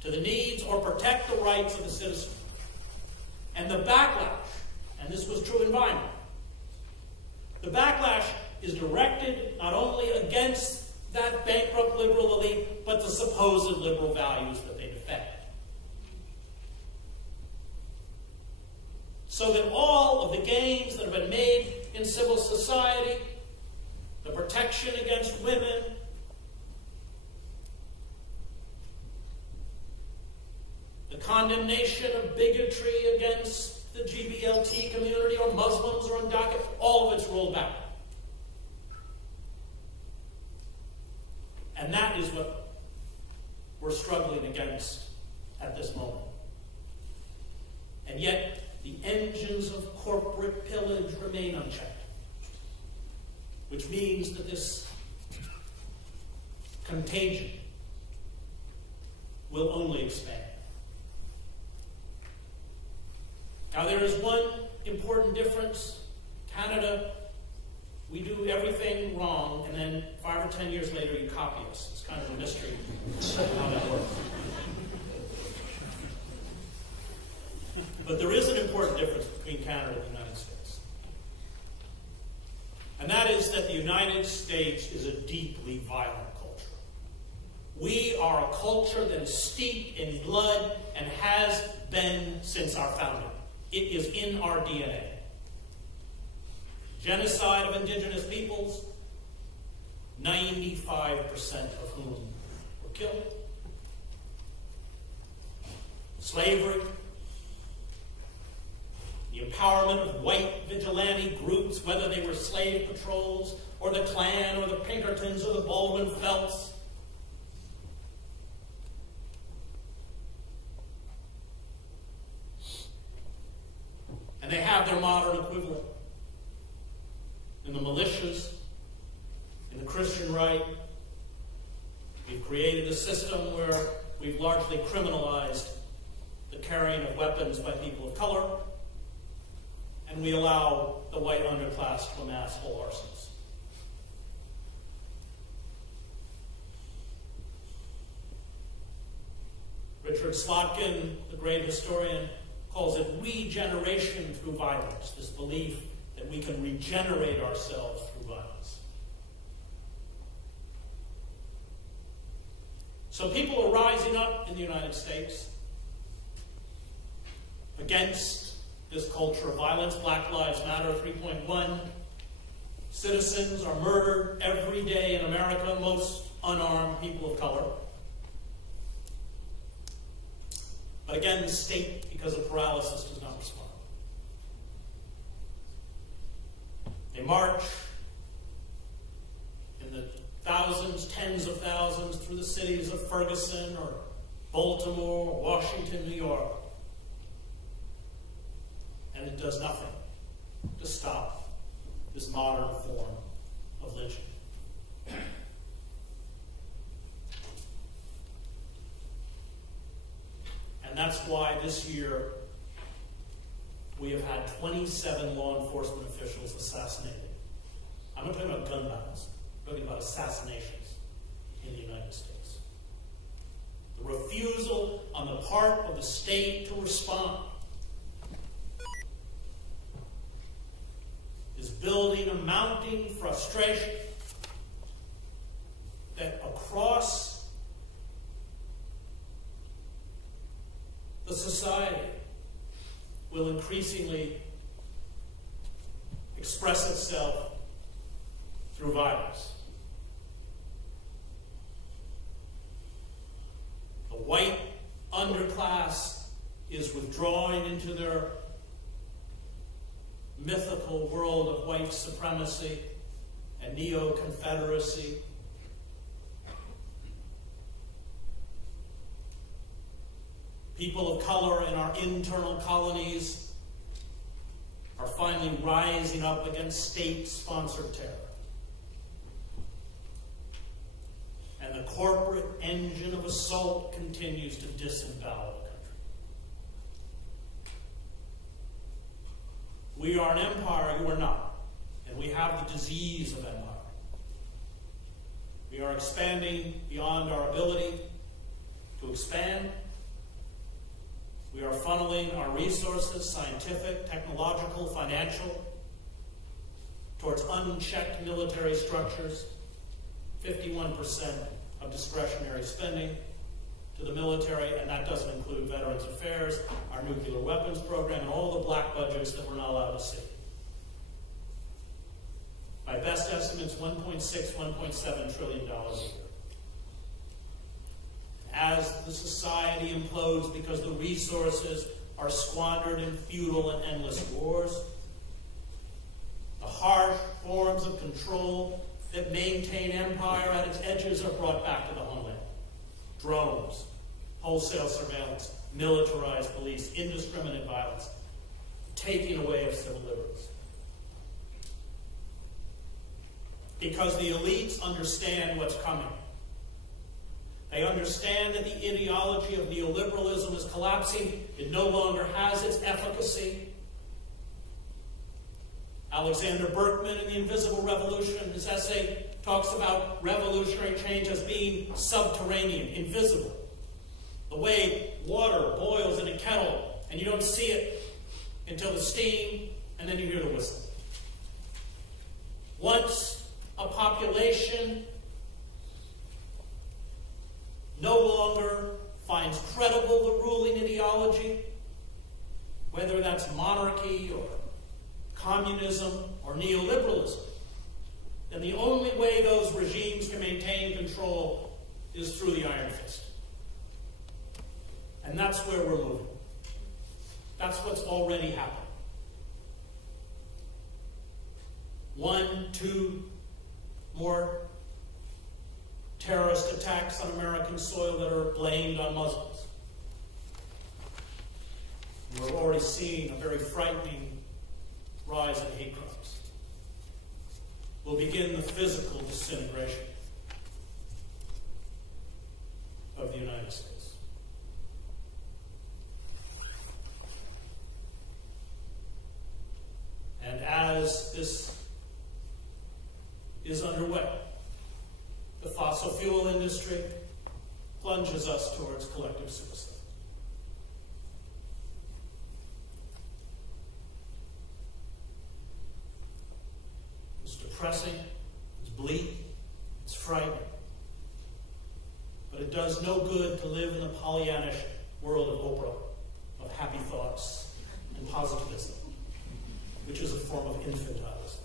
to the needs or protect the rights of the citizen. And the backlash, and this was true in Weimar, the backlash is directed not only against that bankrupt liberal elite, but the supposed liberal values that they defend. So that all of the gains that have been made in civil society, the protection against women, the condemnation of bigotry against the GBLT community or Muslims or undocumented, all of it's rolled back. And that is what we're struggling against at this moment. And yet, the engines of corporate pillage remain unchecked. Which means that this contagion will only expand. Now there is one important difference. Canada, we do everything wrong, and then 5 or 10 years later you copy us. It's kind of a mystery how that works. But there is an important difference between Canada and the United States. And that is that the United States is a deeply violent culture. We are a culture that is steeped in blood and has been since our founding. It is in our DNA. Genocide of indigenous peoples, 95% of whom were killed. Slavery. The empowerment of white vigilante groups, whether they were slave patrols, or the Klan, or the Pinkertons, or the Baldwin Felts. And they have their modern equivalent in the militias, in the Christian right. We've created a system where we've largely criminalized the carrying of weapons by people of color. And we allow the white underclass to amass whole arsenals. Richard Slotkin, the great historian, calls it regeneration through violence, this belief that we can regenerate ourselves through violence. So people are rising up in the United States against this culture of violence. Black Lives Matter 3.1. Citizens are murdered every day in America, most unarmed people of color. But again, the state, because of paralysis, does not respond. They march in the thousands, tens of thousands, through the cities of Ferguson or Baltimore or Washington, New York. And it does nothing to stop this modern form of lynching. And that's why this year we have had 27 law enforcement officials assassinated. I'm not talking about gun battles. I'm talking about assassinations in the United States. The refusal on the part of the state to respond building a mounting frustration that across the society will increasingly express itself through violence. The white underclass is withdrawing into their mythical world of white supremacy and neo-Confederacy. People of color in our internal colonies are finally rising up against state-sponsored terror. And the corporate engine of assault continues to disembowel the country. We are an empire, you are not. And we have the disease of empire. We are expanding beyond our ability to expand. We are funneling our resources, scientific, technological, financial, towards unchecked military structures, 51% of discretionary spending to the military, and that doesn't include Veterans Affairs, our nuclear weapons program, and all the black budgets that we're not allowed to see. By best estimates, $1.6, $1.7 trillion a year. As the society implodes because the resources are squandered in futile and endless wars, the harsh forms of control that maintain empire at its edges are brought back to the homeland. Drones, wholesale surveillance, militarized police, indiscriminate violence, taking away of civil liberties. Because the elites understand what's coming. They understand that the ideology of neoliberalism is collapsing. It no longer has its efficacy. Alexander Berkman in The Invisible Revolution, his essay, talks about revolutionary change as being subterranean, invisible. The way water boils in a kettle, and you don't see it until the steam, and then you hear the whistle. Once a population no longer finds credible the ruling ideology, whether that's monarchy or communism or neoliberalism, then the only way those regimes can maintain control is through the iron fist. And that's where we're moving. That's what's already happened. 1, 2 more terrorist attacks on American soil that are blamed on Muslims. We're already seeing a very frightening rise in hate crimes. We'll begin the physical disintegration of the United States. And as this is underway, the fossil fuel industry plunges us towards collective suicide. It's depressing, it's bleak, it's frightening. But it does no good to live in the Pollyannish world of Oprah, of happy thoughts and positivism, which is a form of infantilism.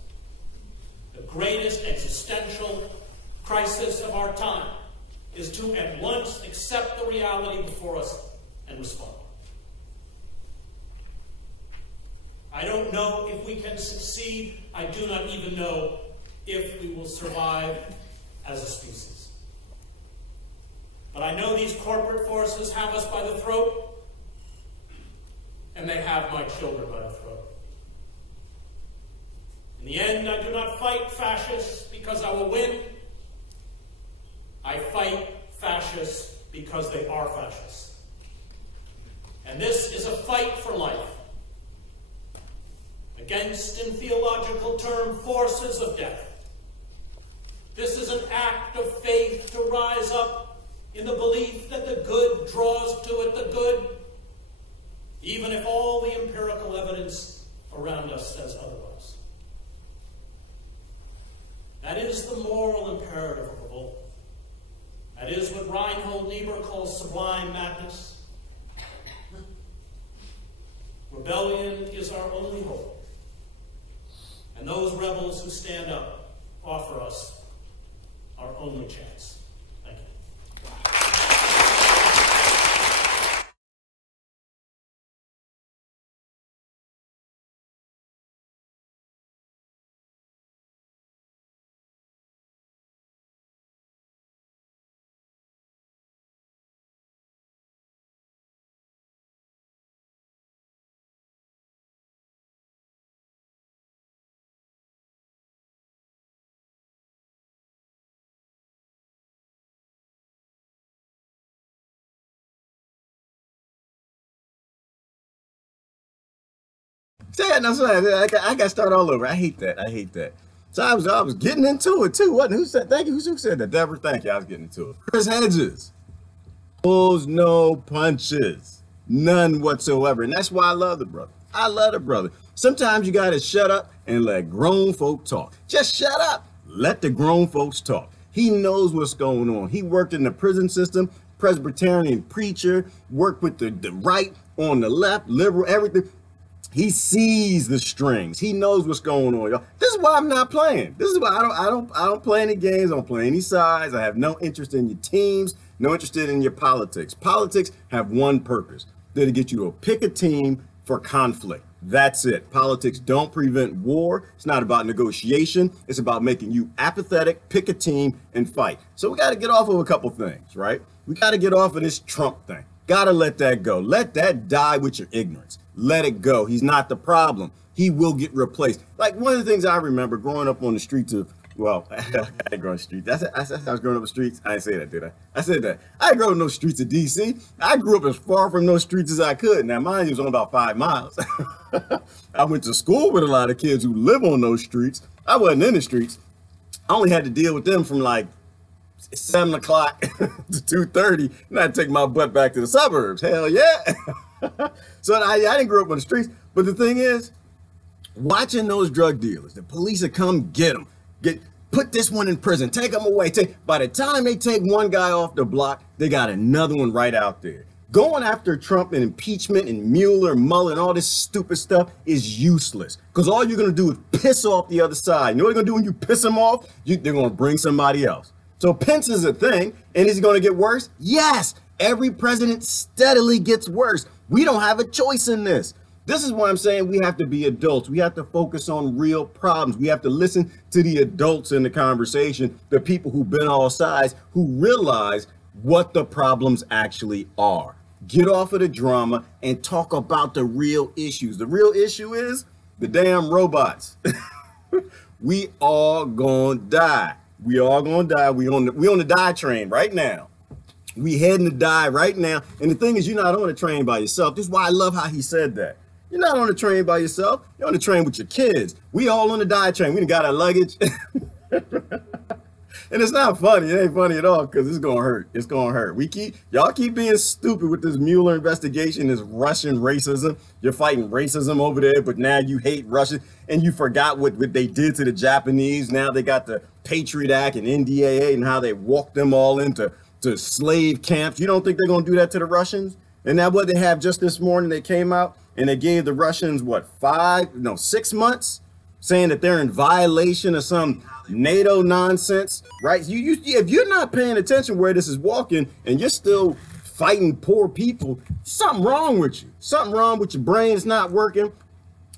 The greatest existential crisis of our time is to at once accept the reality before us and respond. I don't know if we can succeed. I do not even know if we will survive as a species. But I know these corporate forces have us by the throat, and they have my children by the throat. In the end, I do not fight fascists because I will win. I fight fascists because they are fascists. And this is a fight for life against, in theological terms, forces of death. This is an act of faith to rise up in the belief that the good draws to it the good, even if all the empirical evidence around us says otherwise. imperative of revolt. That is what Reinhold Niebuhr calls sublime madness. Rebellion is our only hope. And those rebels who stand up offer us our only chance. Thank you. Say it, no, sorry, I got to start all over. I hate that. I hate that. So I was getting into it too. Wasn't it? Who said? Thank you. Who said that? Deborah. Thank you. I was getting into it. Chris Hedges pulls no punches, none whatsoever, and that's why I love the brother. I love the brother. Sometimes you gotta shut up and let grown folk talk. Just shut up. Let the grown folks talk. He knows what's going on. He worked in the prison system, Presbyterian preacher, worked with the right on the left, liberal, everything. He sees the strings. He knows what's going on, y'all. This is why I'm not playing. This is why I don't play any games. I don't play any sides. I have no interest in your teams. No interest in your politics. Politics have one purpose. They're to get you to pick a team for conflict. That's it. Politics don't prevent war. It's not about negotiation. It's about making you apathetic, pick a team, and fight. So we got to get off of a couple things, right? We got to get off of this Trump thing. Got to let that go. Let that die with your ignorance. Let it go. He's not the problem. He will get replaced. Like one of the things I remember growing up on the streets of, well, I didn't grow up on the streets. I was growing up on the streets. I didn't say that, did I? I said that. I didn't grow up in those streets of D.C. I grew up as far from those streets as I could. Now, mine was on about 5 miles. I went to school with a lot of kids who live on those streets. I wasn't in the streets. I only had to deal with them from like 7 o'clock to 2:30, and I'd take my butt back to the suburbs. Hell yeah. So I didn't grow up on the streets. But the thing is, watching those drug dealers, the police would come get them, put this one in prison, take them away. By the time they take one guy off the block, they got another one right out there. Going after Trump and impeachment and Mueller, and all this stupid stuff is useless, because all you're going to do is piss off the other side. You know what they're going to do when you piss them off? They're going to bring somebody else. So Pence is a thing, and is he going to get worse? Yes. Every president steadily gets worse. We don't have a choice in this. This is why I'm saying we have to be adults. We have to focus on real problems. We have to listen to the adults in the conversation, the people who've been all sides, who realize what the problems actually are. Get off of the drama and talk about the real issues. The real issue is the damn robots. We all gonna die. We all gonna die. We on the die train right now. We heading to die right now. And the thing is, you're not on the train by yourself. This is why I love how he said that. You're not on the train by yourself. You're on the train with your kids. We all on the die train. We done got our luggage. And it's not funny. It ain't funny at all, because it's gonna hurt. It's gonna hurt. Y'all keep being stupid with this Mueller investigation, this Russian racism. You're fighting racism over there, but now you hate Russia, and you forgot what they did to the Japanese. Now they got the Patriot Act and NDAA and how they walked them all into slave camps. You don't think they're gonna do that to the Russians? And now what they have just this morning, they came out and they gave the Russians, 6 months, saying that they're in violation of some NATO nonsense, right? If you're not paying attention where this is walking and you're still fighting poor people, something wrong with you. Something wrong with your brain. It's not working.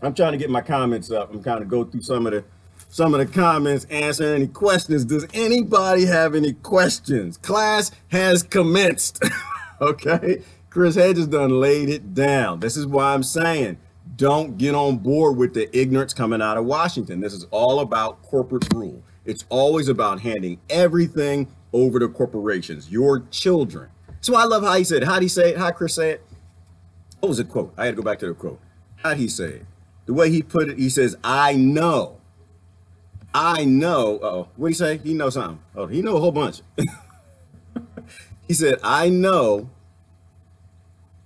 I'm trying to get my comments up. I'm kind of go through some of the comments, answer any questions. Does anybody have any questions? Class has commenced. Okay. Chris Hedges done laid it down. This is why I'm saying, don't get on board with the ignorance coming out of Washington. This is all about corporate rule. It's always about handing everything over to corporations, your children. So I love how he said it. How'd he say it? How'd Chris say it? What was the quote? I had to go back to the quote. How'd he say it? The way he put it, he says, I know. Uh-oh. What'd he say? He knows something. Oh, he know a whole bunch. He said, I know.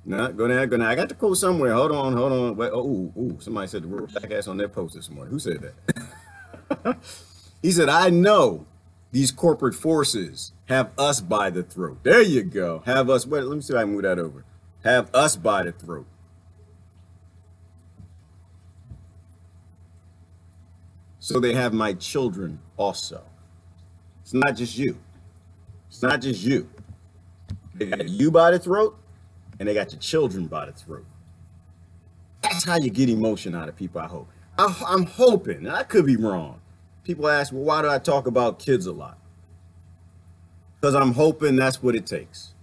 No, go down. I got the quote somewhere. Hold on. Wait, somebody said the word jackass on their post this morning. Who said that? He said, I know These corporate forces have us by the throat. There you go. Have us, wait, let me see if I can move that over. Have us by the throat. So they have my children also. It's not just you. It's not just you. They got you by the throat, and they got your children by the throat. That's how you get emotion out of people, I hope. I'm hoping, and I could be wrong. People ask, well, why do I talk about kids a lot? Because I'm hoping that's what it takes.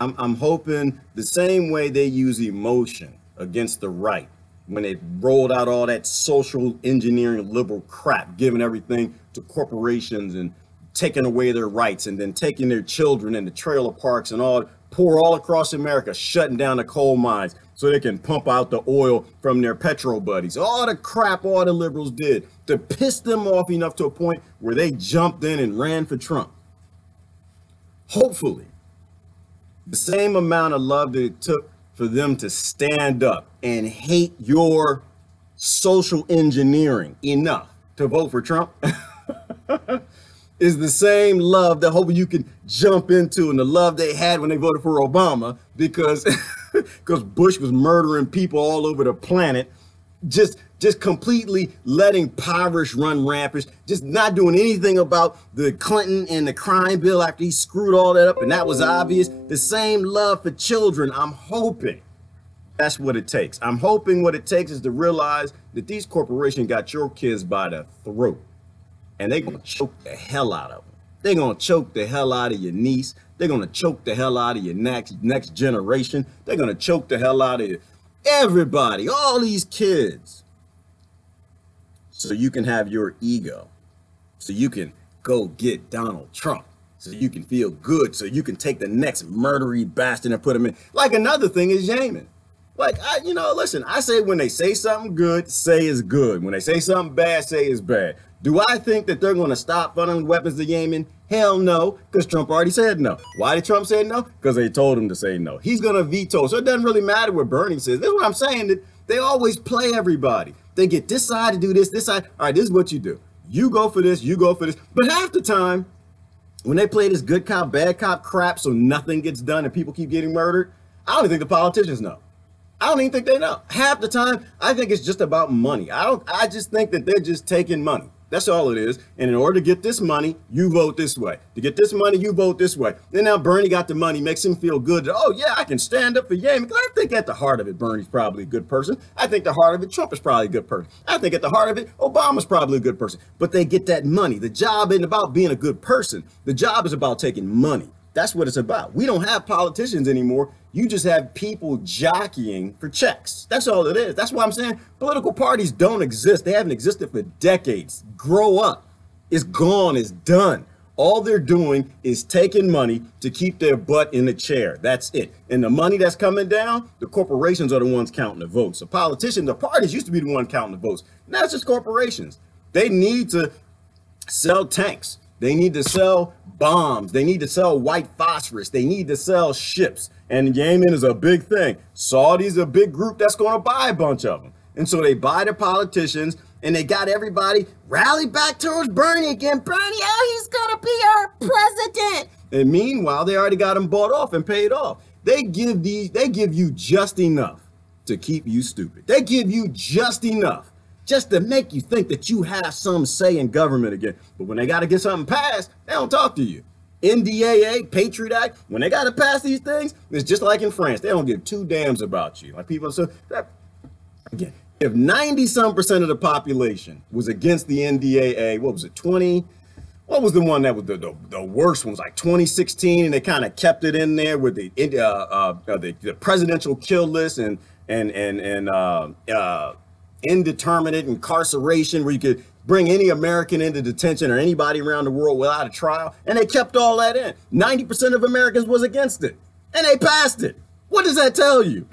I'm hoping the same way they use emotion against the right when they rolled out all that social engineering liberal crap, giving everything to corporations and taking away their rights, and then taking their children into trailer parks and all, pour all across America, shutting down the coal mines so they can pump out the oil from their petro buddies. All the crap all the liberals did to piss them off enough to a point where they jumped in and ran for Trump. Hopefully, the same amount of love that it took for them to stand up and hate your social engineering enough to vote for Trump is the same love that hopefully you can jump into, and the love they had when they voted for Obama, because because Bush was murdering people all over the planet, just completely letting poverty run rampant, just not doing anything about the Clinton and the crime bill after he screwed all that up, and that was obvious. The same love for children. I'm hoping that's what it takes. I'm hoping what it takes is to realize that these corporations got your kids by the throat, and they're gonna choke the hell out of them. They're gonna choke the hell out of your niece. They're gonna choke the hell out of your next generation. They're gonna choke the hell out of everybody, all these kids. So you can have your ego, so you can go get Donald Trump, so you can feel good, so you can take the next murdery bastard and put him in. Like, another thing is Yemen. Like, listen, I say when they say something good, say it's good. When they say something bad, say it's bad. Do I think that they're going to stop funneling weapons to Yemen? Hell no, because Trump already said no. Why did Trump say no? Because they told him to say no. He's going to veto. So it doesn't really matter what Bernie says. This is what I'm saying, that they always play everybody. They get this side to do this side. All right, this is what you do. You go for this, you go for this. But half the time, when they play this good cop, bad cop crap so nothing gets done and people keep getting murdered, I don't even think the politicians know. I don't even think they know. Half the time, I think it's just about money. I just think that they're just taking money. That's all it is. And in order to get this money, you vote this way. To get this money, you vote this way. Then now Bernie got the money, makes him feel good. That, oh, yeah, I can stand up for Yemen. Because I think at the heart of it, Bernie's probably a good person. I think the heart of it, Trump is probably a good person. I think at the heart of it, Obama's probably a good person. But they get that money. The job isn't about being a good person. The job is about taking money. That's what it's about. We don't have politicians anymore. You just have people jockeying for checks. That's all it is. That's why I'm saying political parties don't exist. They haven't existed for decades. Grow up. It's gone. It's done. All they're doing is taking money to keep their butt in the chair. That's it. And the money that's coming down, the corporations are the ones counting the votes. The politicians, the parties used to be the one counting the votes. Now it's just corporations. They need to sell tanks. They need to sell bombs. They need to sell white phosphorus. They need to sell ships. And Yemen is a big thing. Saudi's a big group that's going to buy a bunch of them. And so they buy the politicians, and they got everybody rally back towards Bernie again. Bernie, oh, he's going to be our president. And meanwhile, they already got him bought off and paid off. They give you just enough to keep you stupid. They give you just enough just to make you think that you have some say in government again. But when they got to get something passed, they don't talk to you. NDAA, Patriot Act, when they got to pass these things, it's just like in France. They don't give two damns about you. Like people say, again, if 90-some% of the population was against the NDAA, what was it, 20? What was the one that was the worst one? Was like 2016, and they kind of kept it in there with the presidential kill list and indeterminate incarceration, where you could bring any American into detention or anybody around the world without a trial. And they kept all that in. 90% of Americans was against it, and they passed it. What does that tell you?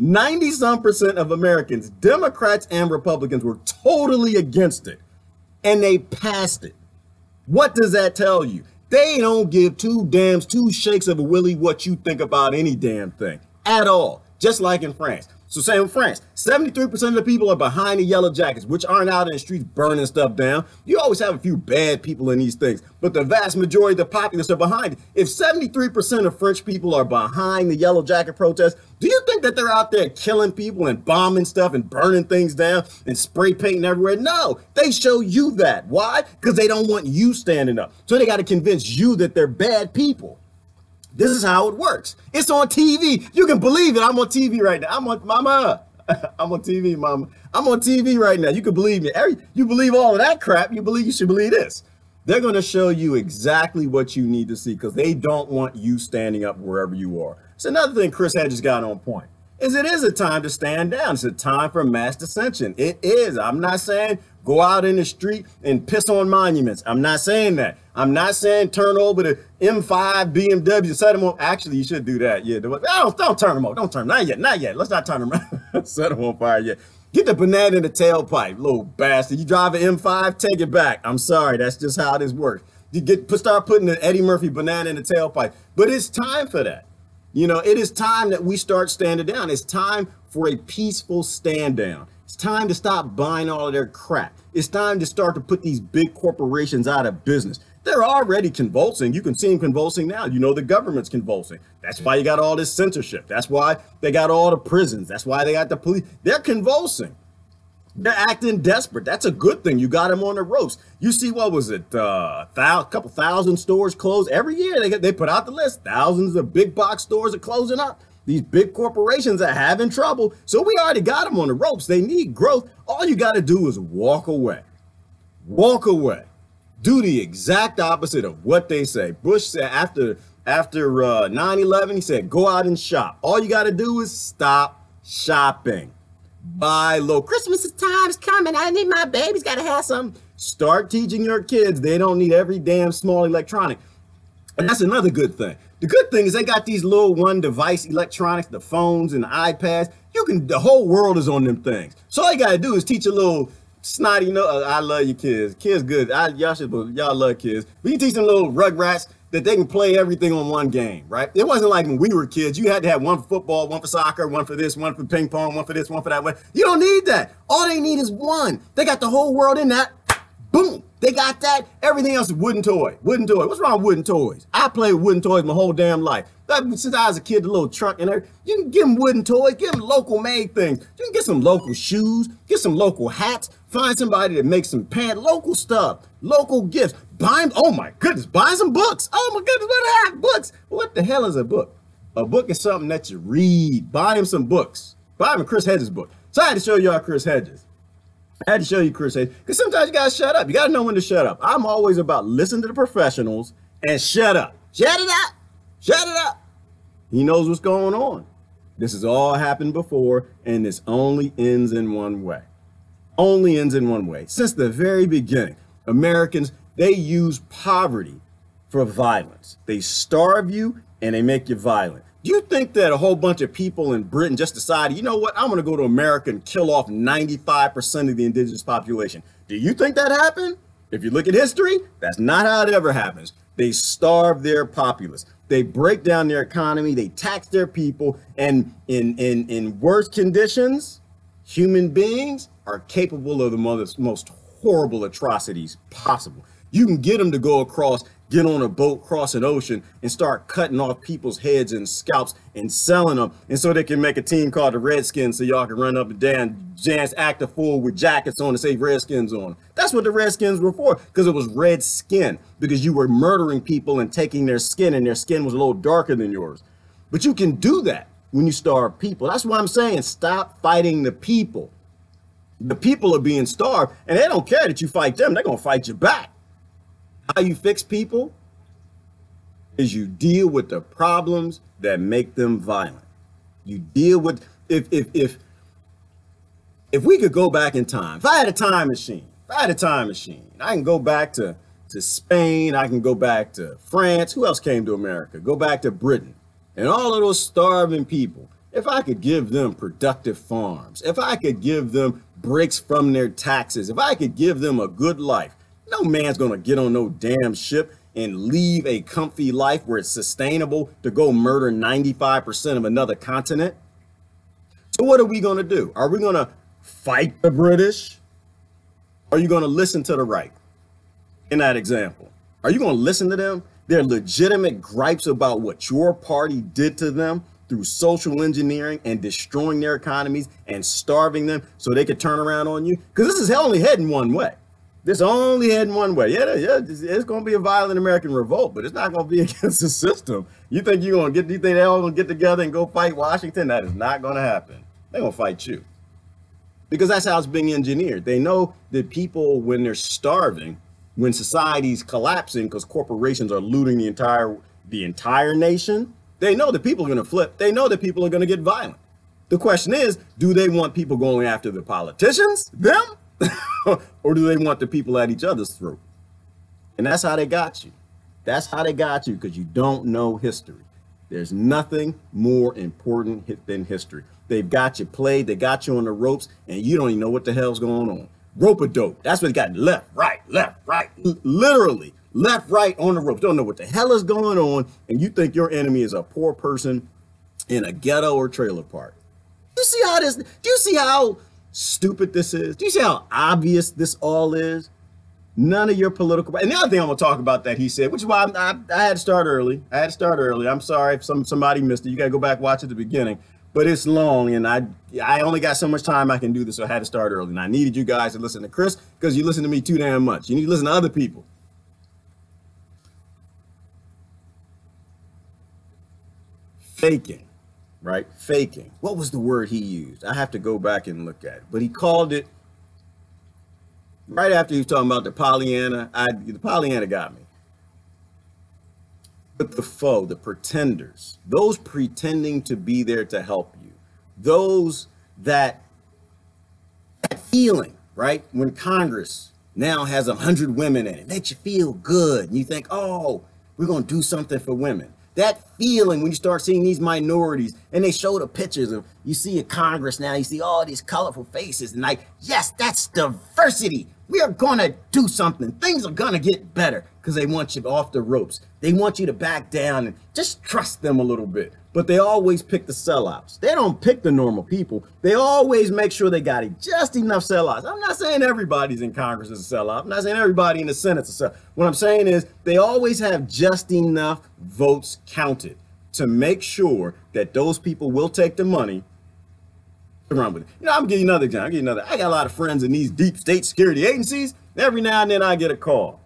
90-some% of Americans, Democrats and Republicans, were totally against it, and they passed it. What does that tell you? They don't give two shakes of a willy what you think about any damn thing at all. Just like in France. So same with France. 73% of the people are behind the yellow jackets, which aren't out in the streets burning stuff down. You always have a few bad people in these things, but the vast majority of the populace are behind it. If 73% of French people are behind the yellow jacket protest, do you think that they're out there killing people and bombing stuff and burning things down and spray painting everywhere? No, they show you that. Why? Because they don't want you standing up. So they got to convince you that they're bad people. This is how it works. It's on TV. You can believe it. I'm on TV right now. I'm on mama. I'm on TV, mama. I'm on TV right now. You can believe me. You believe all of that crap. You should believe this. They're going to show you exactly what you need to see because they don't want you standing up wherever you are. It's another thing Chris Hedges got on point. It is a time to stand down. It's a time for mass dissension. It is. I'm not saying go out in the street and piss on monuments. I'm not saying that. I'm not saying turn over the M5 BMW, set them on. Actually, you should do that. Yeah, don't turn them over. Don't turn them. Not yet. Let's not turn them around. Set them on fire yet. Get the banana in the tailpipe, little bastard. You drive an M5, take it back. I'm sorry. That's just how this works. Start putting the Eddie Murphy banana in the tailpipe. But it's time for that. You know, it is time that we start standing down. It's time for a peaceful stand down. It's time to stop buying all of their crap. It's time to start to put these big corporations out of business. They're already convulsing. You can see them convulsing now. You know, the government's convulsing. That's why you got all this censorship. That's why they got all the prisons. That's why they got the police. They're convulsing. They're acting desperate. That's a good thing. You got them on the ropes. You see, what was it? A couple thousand stores closed every year. They put out the list. Thousands of big box stores are closing up. These big corporations are having trouble. So we already got them on the ropes. They need growth. All you got to do is walk away. Walk away. Do the exact opposite of what they say. Bush said after 9/11, he said, go out and shop. All you got to do is stop shopping. Buy low. Christmas time is coming. I need my baby's got to have something. Start teaching your kids they don't need every damn small electronic. And that's another good thing. The good thing is they got these little one device electronics, the phones and the iPads. The whole world is on them things. So all you got to do is teach a little snotty, I love you kids. Kids good. Y'all love kids. But you teach them little rugrats that they can play everything on one game, right? It wasn't like when we were kids. You had to have one for football, one for soccer, one for this, one for ping pong, one for this, one for that. You don't need that. All they need is one. They got the whole world in that. Boom. They got that. Everything else is wooden toy. Wooden toy. What's wrong with wooden toys? I played with wooden toys my whole damn life. Since I was a kid, the little truck and everything. You can give them wooden toys. Give them local made things. You can get some local shoes. Get some local hats. Find somebody that makes some pants. Local stuff. Local gifts. Buy them. Oh my goodness. Buy some books. Oh my goodness. What the heck? Books. What the hell is a book? A book is something that you read. Buy him some books. Buy him a Chris Hedges book. So I had to show y'all Chris Hedges. I had to show you Chris Hedges, because sometimes you gotta shut up. You gotta know when to shut up. I'm always about listen to the professionals and shut up. Shut it up. Shut it up. He knows what's going on. This has all happened before, and this only ends in one way. Only ends in one way. Since the very beginning, Americans, they use poverty for violence. They starve you and they make you violent. Do you think that a whole bunch of people in Britain just decided, you know what, I'm going to go to America and kill off 95% of the indigenous population? Do you think that happened? If you look at history, that's not how it ever happens. They starve their populace. They break down their economy. They tax their people. And in worse conditions, human beings are capable of the most horrible atrocities possible. You can get them to go across, get on a boat, cross an ocean, and start cutting off people's heads and scalps and selling them. And so they can make a team called the Redskins so y'all can run up and down, dance, act a fool with jackets on and say Redskins on them. That's what the Redskins were for, because it was red skin, because you were murdering people and taking their skin, and their skin was a little darker than yours. But you can do that when you starve people. That's why I'm saying stop fighting the people. The people are being starved, and they don't care that you fight them. They're going to fight you back. How you fix people is you deal with the problems that make them violent. You deal with, if we could go back in time, if I had a time machine, I can go back to Spain, I can go back to France. Who else came to America? Go back to Britain. And all of those starving people, if I could give them productive farms, if I could give them breaks from their taxes, if I could give them a good life, no man's going to get on no damn ship and leave a comfy life where it's sustainable to go murder 95% of another continent. So what are we going to do? Are we going to fight the British? Or are you going to listen to the right in that example? Are you going to listen to them? Their legitimate gripes about what your party did to them through social engineering and destroying their economies and starving them so they could turn around on you? Because this is only heading one way. This only heading one way. Yeah, it's going to be a violent American revolt, but it's not going to be against the system. You think you think they all going to get together and go fight Washington? That is not going to happen. They're going to fight you. Because that's how it's being engineered. They know that people, when they're starving, when society's collapsing because corporations are looting the entire nation, they know that people are going to flip. They know that people are going to get violent. The question is, do they want people going after the politicians, them, or do they want the people at each other's throat? And that's how they got you. That's how they got you, because you don't know history. There's nothing more important than history. They've got you played. They got you on the ropes, and you don't even know what the hell's going on. Rope-a-dope. That's what they got. Left, right, literally left, right on the ropes. Don't know what the hell is going on, and you think your enemy is a poor person in a ghetto or trailer park. Do you see how stupid this is? Do you see how obvious this all is? None of your political, and the other thing I'm gonna talk about that he said, which is why I had to start early. I'm sorry if somebody missed it. You gotta go back, watch at the beginning. But it's long, and I only got so much time I can do this, so I had to start early. And I needed you guys to listen to Chris, because you listen to me too damn much. You need to listen to other people. Faking, right? Faking. What was the word he used? I have to go back and look at it. But he called it, right after he was talking about the Pollyanna, the Pollyanna got me. But the foe, the pretenders, those pretending to be there to help you, those that feeling, right? When Congress now has 100 women in it, makes you feel good. And you think, oh, we're going to do something for women. That feeling when you start seeing these minorities and they show the pictures of, you see a Congress now, you see all these colorful faces and like, yes, that's diversity. We are going to do something. Things are going to get better, because they want you off the ropes. They want you to back down and just trust them a little bit. But they always pick the sellouts. They don't pick the normal people. They always make sure they got just enough sellouts. I'm not saying everybody's in Congress is a sellout. I'm not saying everybody in the Senate's a sellout. What I'm saying is they always have just enough votes counted to make sure that those people will take the money to run with it. You know, I'm gonna give you another example. I got a lot of friends in these deep state security agencies. Every now and then I get a call.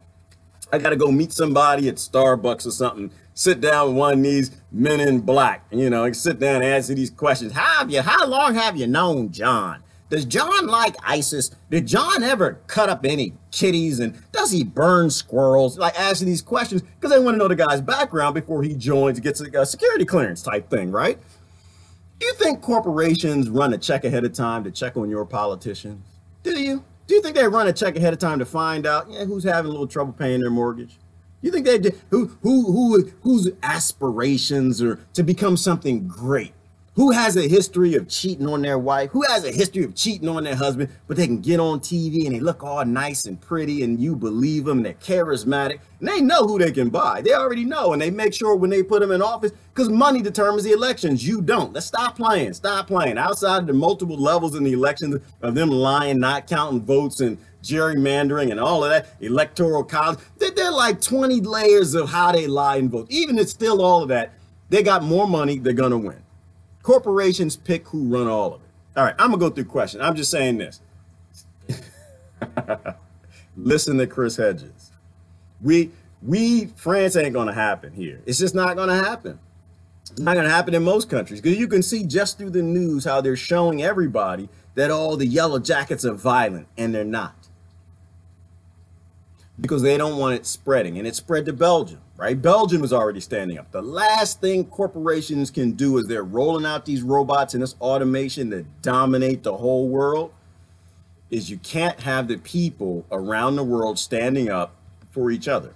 I got to go meet somebody at Starbucks or something, sit down with one of these men in black, you know, and sit down and answer these questions. How long have you known John? Does John like ISIS? Did John ever cut up any kitties? And does he burn squirrels? Like asking these questions because they want to know the guy's background before he joins, gets a security clearance type thing, right? Do you think corporations run a check ahead of time to check on your politicians? Do you? Do you think they run a check ahead of time to find out who's having a little trouble paying their mortgage? You think they did, whose aspirations are to become something great? Who has a history of cheating on their wife? Who has a history of cheating on their husband, but they can get on TV and they look all nice and pretty and you believe them, they're charismatic, and they know who they can buy. They already know, and they make sure when they put them in office, because money determines the elections. You don't. Let's stop playing. Stop playing. Outside of the multiple levels in the elections of them lying, not counting votes and gerrymandering and all of that, electoral college, they're like 20 layers of how they lie and vote. Even it's still all of that, they got more money, they're going to win. Corporations pick who run all of it. All right, I'm going to go through questions. I'm just saying this. Listen to Chris Hedges. France ain't going to happen here. It's just not going to happen. It's not going to happen in most countries, because you can see just through the news how they're showing everybody that all the yellow jackets are violent, and they're not. Because they don't want it spreading, and it spread to Belgium, right? Belgium is already standing up. The last thing corporations can do is they're rolling out these robots and this automation that dominate the whole world, is you can't have the people around the world standing up for each other.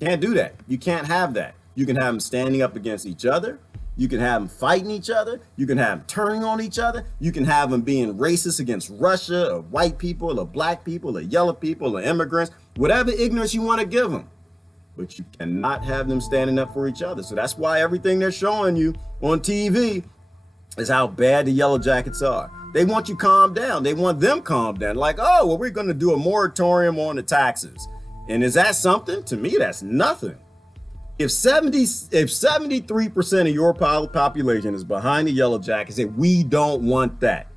Can't do that. You can't have that. You can have them standing up against each other. You can have them fighting each other. You can have them turning on each other. You can have them being racist against Russia or white people or black people or yellow people or immigrants, whatever ignorance you want to give them. But you cannot have them standing up for each other. So that's why everything they're showing you on TV is how bad the Yellow Jackets are. They want you calm down. They want them calm down. Like, oh, well, we're going to do a moratorium on the taxes. And is that something? To me, that's nothing. If 73% of your population is behind the Yellow Jackets and we don't want that,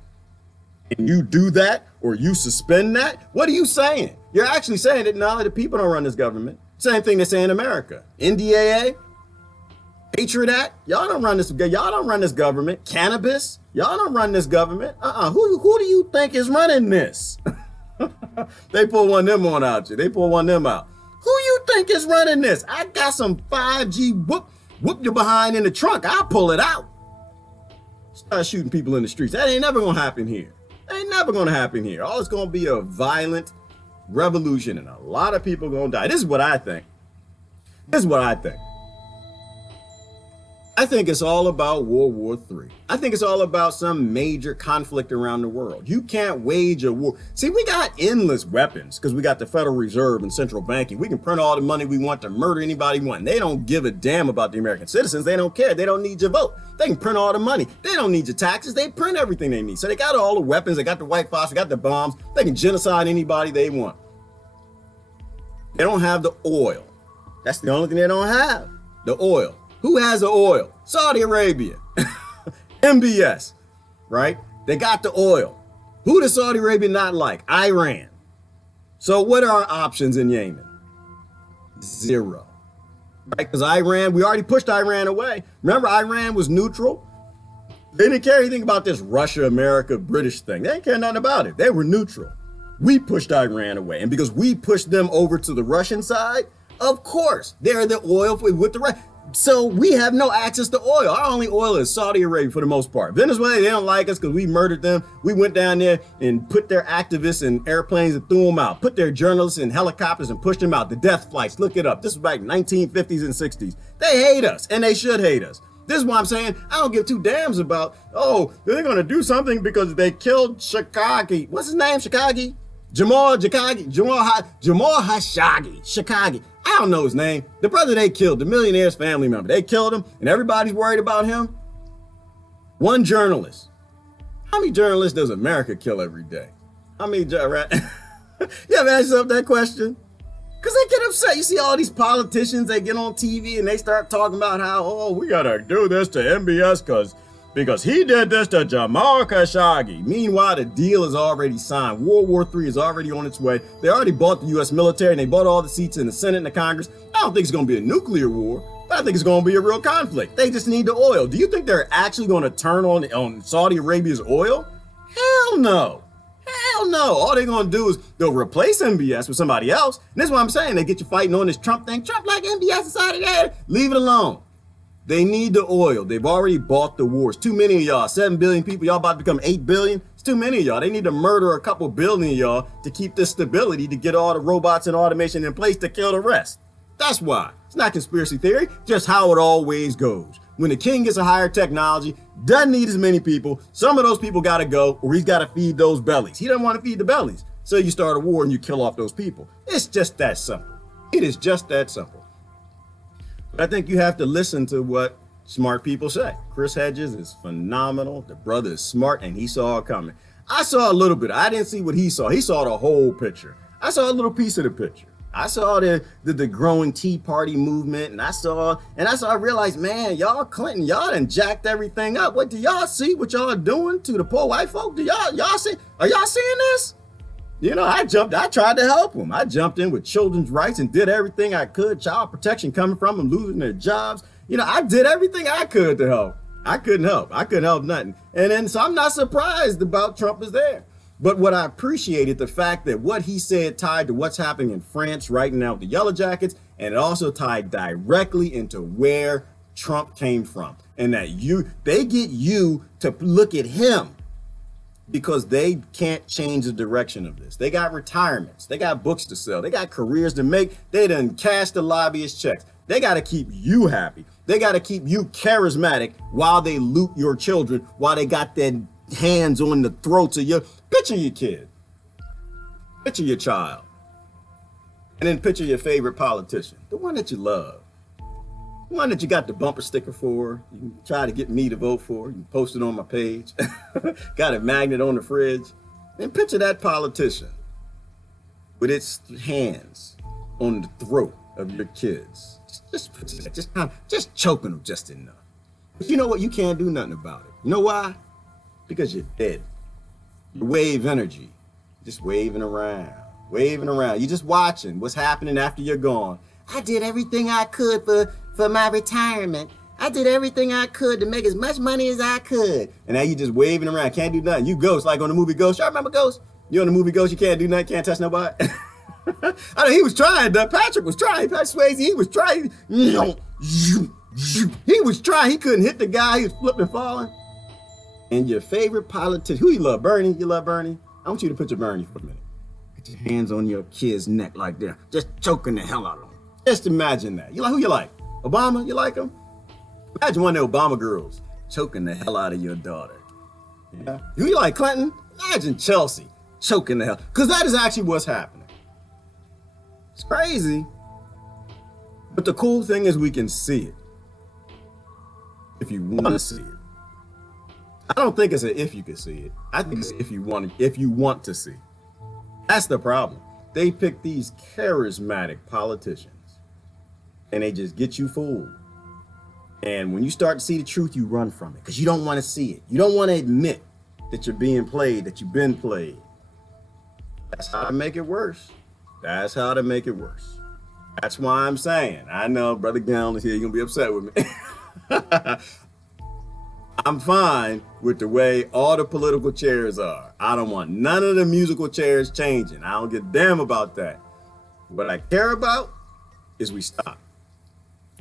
and you do that or you suspend that, what are you saying? You're actually saying that now the people don't run this government. Same thing they say in America. NDAA, Patriot Act, y'all don't run this government. Cannabis, y'all don't run this government. Who do you think is running this? They pull one of them on out you. They pull one of them out. Who you think is running this? I got some 5G whoop your behind in the trunk. I'll pull it out. Start shooting people in the streets. That ain't never gonna happen here. That ain't never gonna happen here. All it's gonna be a violent revolution and a lot of people gonna die. This is what I think. I think it's all about World War III. I think it's all about some major conflict around the world. You can't wage a war. See, we got endless weapons because we got the Federal Reserve and central banking. We can print all the money we want to murder anybody we want. And they don't give a damn about the American citizens. They don't care. They don't need your vote. They can print all the money. They don't need your taxes. They print everything they need. So they got all the weapons. They got the white phosphorus. They got the bombs. They can genocide anybody they want. They don't have the oil. That's the only thing they don't have. The oil. Who has the oil? Saudi Arabia. MBS, right? They got the oil. Who does Saudi Arabia not like? Iran. So what are our options in Yemen? Zero. Right? Because Iran, we already pushed Iran away. Remember, Iran was neutral. They didn't care anything about this Russia, America, British thing. They didn't care nothing about it. They were neutral. We pushed Iran away. And because we pushed them over to the Russian side, of course, they're the oil with the rest. So we have no access to oil. Our only oil is Saudi Arabia for the most part. Venezuela, they don't like us because we murdered them. We went down there and put their activists in airplanes and threw them out. Put their journalists in helicopters and pushed them out. The death flights, look it up. This was back 1950s and 60s. They hate us and they should hate us. This is why I'm saying I don't give two damns about, oh, they're going to do something because they killed Khashoggi. What's his name? Khashoggi? Jamal Khashoggi. I don't know his name. The brother they killed, the millionaire's family member, they killed him and everybody's worried about him. One journalist. How many journalists does America kill every day? How many, right? You ever ask yourself that question? Because they get upset. You see all these politicians, they get on TV and they start talking about how, oh, we got to do this to MBS because he did this to Jamal Khashoggi. Meanwhile, the deal is already signed. World War III is already on its way. They already bought the U.S. military and they bought all the seats in the Senate and the Congress. I don't think it's going to be a nuclear war, but I think it's going to be a real conflict. They just need the oil. Do you think they're actually going to turn on Saudi Arabia's oil? Hell no. Hell no. All they're going to do is they'll replace MBS with somebody else. And this is what I'm saying. They get you fighting on this Trump thing. Trump like MBS and Saudi Arabia. Leave it alone. They need the oil. They've already bought the wars. Too many of y'all, 7 billion people, y'all about to become 8 billion. It's too many of y'all. They need to murder a couple billion of y'all to keep this stability, to get all the robots and automation in place to kill the rest. That's why. It's not conspiracy theory, just how it always goes. When the king gets a higher technology, doesn't need as many people, some of those people got to go or he's got to feed those bellies. He doesn't want to feed the bellies. So you start a war and you kill off those people. It's just that simple. It is just that simple. But I think you have to listen to what smart people say. Chris Hedges is phenomenal. The brother is smart and he saw it coming. I saw a little bit. I didn't see what he saw. He saw the whole picture. I saw a little piece of the picture. I saw the growing Tea Party movement and I realized, man, y'all Clinton, y'all done jacked everything up. What do y'all see what y'all doing to the poor white folk? Do y'all see? Are y'all seeing this? You know, I tried to help them. I jumped in with children's rights and did everything I could. Child protection coming from them, losing their jobs. You know, I did everything I could to help. I couldn't help nothing. And then, so I'm not surprised about Trump is there. But what I appreciated, the fact that what he said tied to what's happening in France right now with the Yellow Jackets, and it also tied directly into where Trump came from. And that they get you to look at him because they can't change the direction of this. They got retirements. They got books to sell. They got careers to make. They done cash the lobbyist checks. They got to keep you happy. They got to keep you charismatic while they loot your children, while they got their hands on the throats of your, picture your kid, picture your child, and then picture your favorite politician, the one that you love. one that you got the bumper sticker for. You can try to get me to vote for. You can post it on my page. Got a magnet on the fridge. And picture that politician with its hands on the throat of your kids. Just choking them just enough. But you know what? You can't do nothing about it. You know why? Because you're dead. You wave energy. Just waving around. You're just watching what's happening after you're gone. I did everything I could for my retirement. I did everything I could to make as much money as I could. And now you just waving around, can't do nothing. You Ghost, like on the movie Ghost. Y'all remember Ghost? You on the movie Ghost, you can't do nothing, can't touch nobody. I know he was trying, Patrick was trying. Patrick Swayze, he was trying. He was trying, he couldn't hit the guy, he was flipping, falling. And your favorite politician, who you love, Bernie? You love Bernie? I want you to picture Bernie for a minute. Put your hands on your kid's neck like that, just choking the hell out of him. Just imagine that. You like who you like? Obama, you like him? Imagine one of the Obama girls choking the hell out of your daughter. Yeah. Who you like, Clinton? Imagine Chelsea choking the hell, because that is actually what's happening. It's crazy. But the cool thing is we can see it. If you want to see it. I don't think it's a if you can see it. I think it's if you want to see. That's the problem. They pick these charismatic politicians and they just get you fooled. And when you start to see the truth, you run from it because you don't want to see it. You don't want to admit that you're being played, that you've been played. That's how to make it worse. That's how to make it worse. That's why I'm saying, I know Brother Gown is here, you're going to be upset with me. I'm fine with the way all the political chairs are. I don't want none of the musical chairs changing. I don't give a damn about that. What I care about is we stop.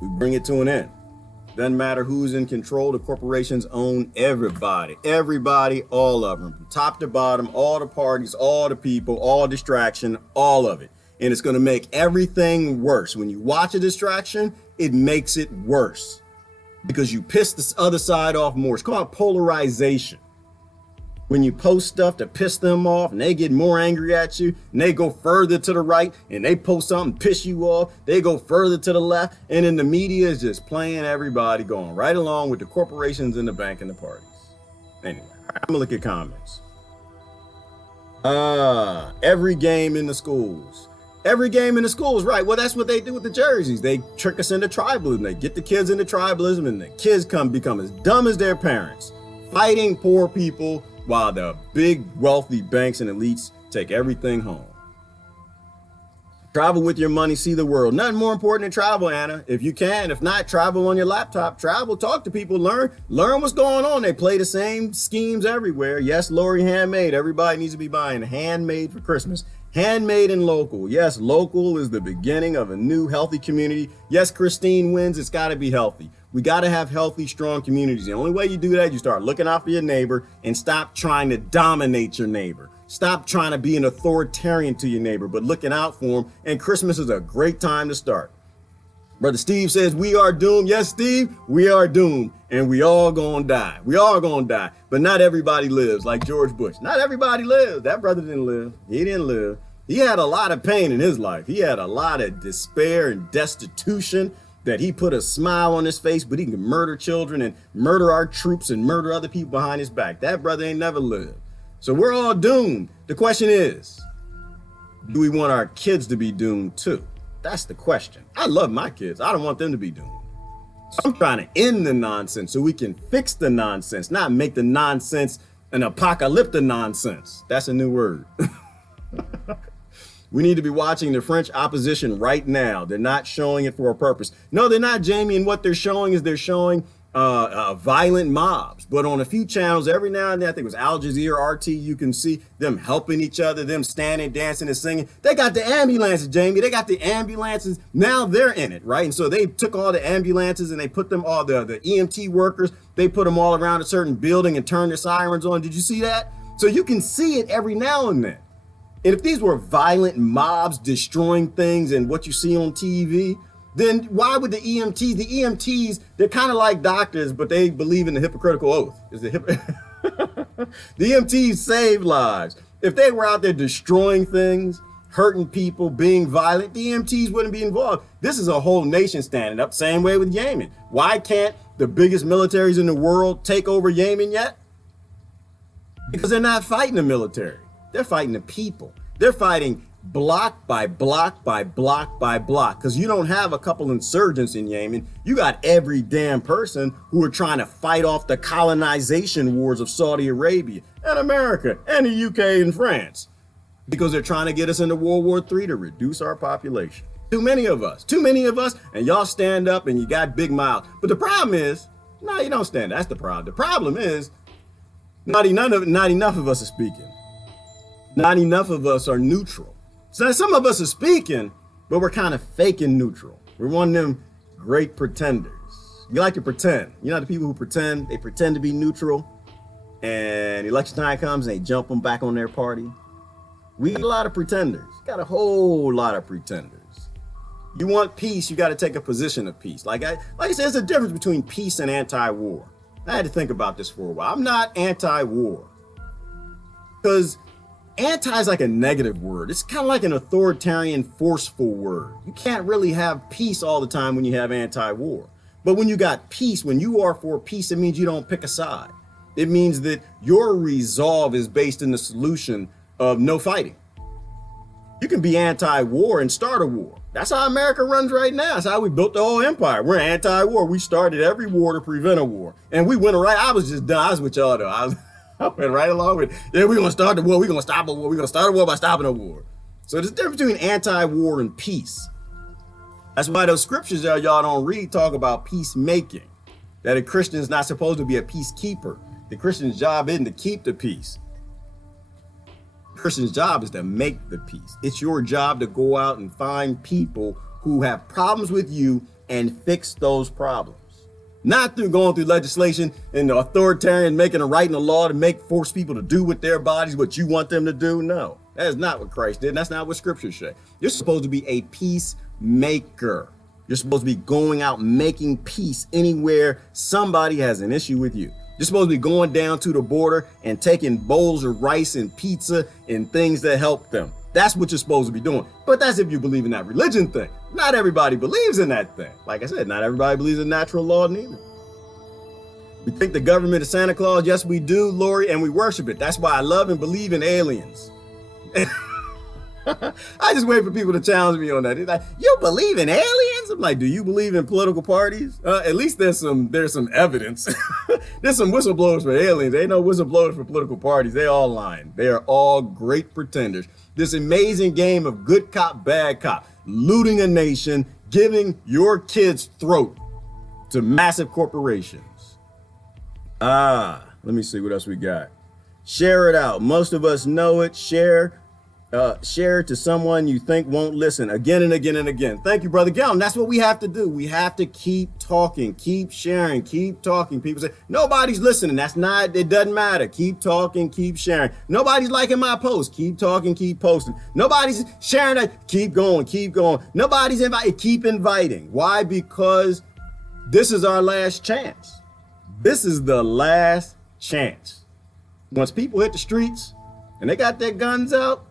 We bring it to an end. Doesn't matter who's in control. The corporations own everybody. Everybody, all of them. From top to bottom, all the parties, all the people, all distraction, all of it. And it's going to make everything worse. When you watch a distraction, it makes it worse. Because you piss the other side off more. It's called polarization. When you post stuff to piss them off and they get more angry at you and they go further to the right and they post something, piss you off, they go further to the left, and then the media is just playing everybody, going right along with the corporations and the bank and the parties. Anyway, I'm gonna look at comments. Every game in the schools. Every game in the schools, right? Well, that's what they do with the jerseys. They trick us into tribalism. They get the kids into tribalism and the kids become as dumb as their parents, fighting poor people while the big wealthy banks and elites take everything home. Travel with your money, see the world. Nothing more important than travel, Anna. If you can, if not, travel on your laptop. Travel, talk to people, learn what's going on. They play the same schemes everywhere. Yes, Lori Handmade. Everybody needs to be buying handmade for Christmas. Handmade and local. Yes, local is the beginning of a new healthy community. Yes, Christine wins. It's got to be healthy. We got to have healthy, strong communities. The only way you do that, you start looking out for your neighbor and stop trying to dominate your neighbor. Stop trying to be an authoritarian to your neighbor, but looking out for them. And Christmas is a great time to start. Brother Steve says, we are doomed. Yes, Steve, we are doomed. And we all gonna die. We all gonna die. But not everybody lives like George Bush. Not everybody lives. That brother didn't live. He didn't live. He had a lot of pain in his life. He had a lot of despair and destitution that he put a smile on his face, but he can murder children and murder our troops and murder other people behind his back. That brother ain't never lived. So we're all doomed. The question is, do we want our kids to be doomed too? That's the question. I love my kids. I don't want them to be doomed. So I'm trying to end the nonsense so we can fix the nonsense, not make the nonsense an apocalyptic nonsense. That's a new word. We need to be watching the French opposition right now. They're not showing it for a purpose. No, they're not, Jamie. And what they're showing is they're showing violent mobs. But on a few channels, every now and then, I think it was Al Jazeera, RT, you can see them helping each other, them standing, dancing, and singing. They got the ambulances, Jamie. They got the ambulances. Now they're in it, right? And so they took all the ambulances and they put them all, the EMT workers, they put them all around a certain building and turned their sirens on. Did you see that? So you can see it every now and then. And if these were violent mobs destroying things and what you see on TV, then why would the EMTs, they're kind of like doctors, but they believe in the hypocritical oath. The EMTs save lives. If they were out there destroying things, hurting people, being violent, the EMTs wouldn't be involved. This is a whole nation standing up. Same way with Yemen. Why can't the biggest militaries in the world take over Yemen yet? Because they're not fighting the military. They're fighting the people. They're fighting block by block by block by block, because you don't have a couple insurgents in Yemen. You got every damn person who are trying to fight off the colonization wars of Saudi Arabia and America and the UK and France, because they're trying to get us into World War III to reduce our population. Too many of us, and y'all stand up and you got big mouths. But the problem is, no, you don't stand. That's the problem. The problem is not enough of us are speaking. Not enough of us are neutral. So some of us are speaking, but we're kind of faking neutral. We're one of them great pretenders. You like to pretend. You know the people who pretend, they pretend to be neutral, and election time comes and they jump them back on their party. We got a lot of pretenders. Got a whole lot of pretenders. You want peace, you got to take a position of peace. Like I said, there's a difference between peace and anti-war. I had to think about this for a while. I'm not anti-war, because anti is like a negative word. It's kind of like an authoritarian, forceful word. You can't really have peace all the time when you have anti-war. But when you got peace, when you are for peace, it means you don't pick a side. It means that your resolve is based in the solution of no fighting. You can be anti-war and start a war. That's how America runs right now. That's how we built the whole empire. We're anti-war. We started every war to prevent a war. And we went right. I was just done. I was with y'all though. I went right along with, yeah, we're going to start the war. We're going to stop a war. We're going to start a war by stopping a war. So there's a difference between anti-war and peace. That's why those scriptures that y'all don't read talk about peacemaking. That a Christian is not supposed to be a peacekeeper. The Christian's job isn't to keep the peace. The Christian's job is to make the peace. It's your job to go out and find people who have problems with you and fix those problems. Not through going through legislation and the authoritarian making a right and a law to force people to do with their bodies what you want them to do. No, that is not what Christ did. And that's not what scriptures say. You're supposed to be a peacemaker. You're supposed to be going out making peace anywhere somebody has an issue with you. You're supposed to be going down to the border and taking bowls of rice and pizza and things that help them. That's what you're supposed to be doing. But that's if you believe in that religion thing. Not everybody believes in that thing. Like I said, not everybody believes in natural law neither. We think the government is Santa Claus. Yes, we do, Lori, and we worship it. That's why I love and believe in aliens. I just wait for people to challenge me on that. They're like, you believe in aliens? I'm like, do you believe in political parties? At least there's some evidence. There's some whistleblowers for aliens. Ain't no whistleblowers for political parties. They all lying. They are all great pretenders. This amazing game of good cop, bad cop, looting a nation, giving your kids' throat to massive corporations. Let me see what else we got. Share it out. Most of us know it. Share it to someone you think won't listen again and again and again. Thank you, Brother Gallon. That's what we have to do. We have to keep talking, keep sharing, keep talking. People say, nobody's listening. That's not, it doesn't matter. Keep talking, keep sharing. Nobody's liking my post. Keep talking, keep posting. Nobody's sharing that. Keep going, keep going. Nobody's inviting. Keep inviting. Why? Because this is our last chance. This is the last chance. Once people hit the streets and they got their guns out,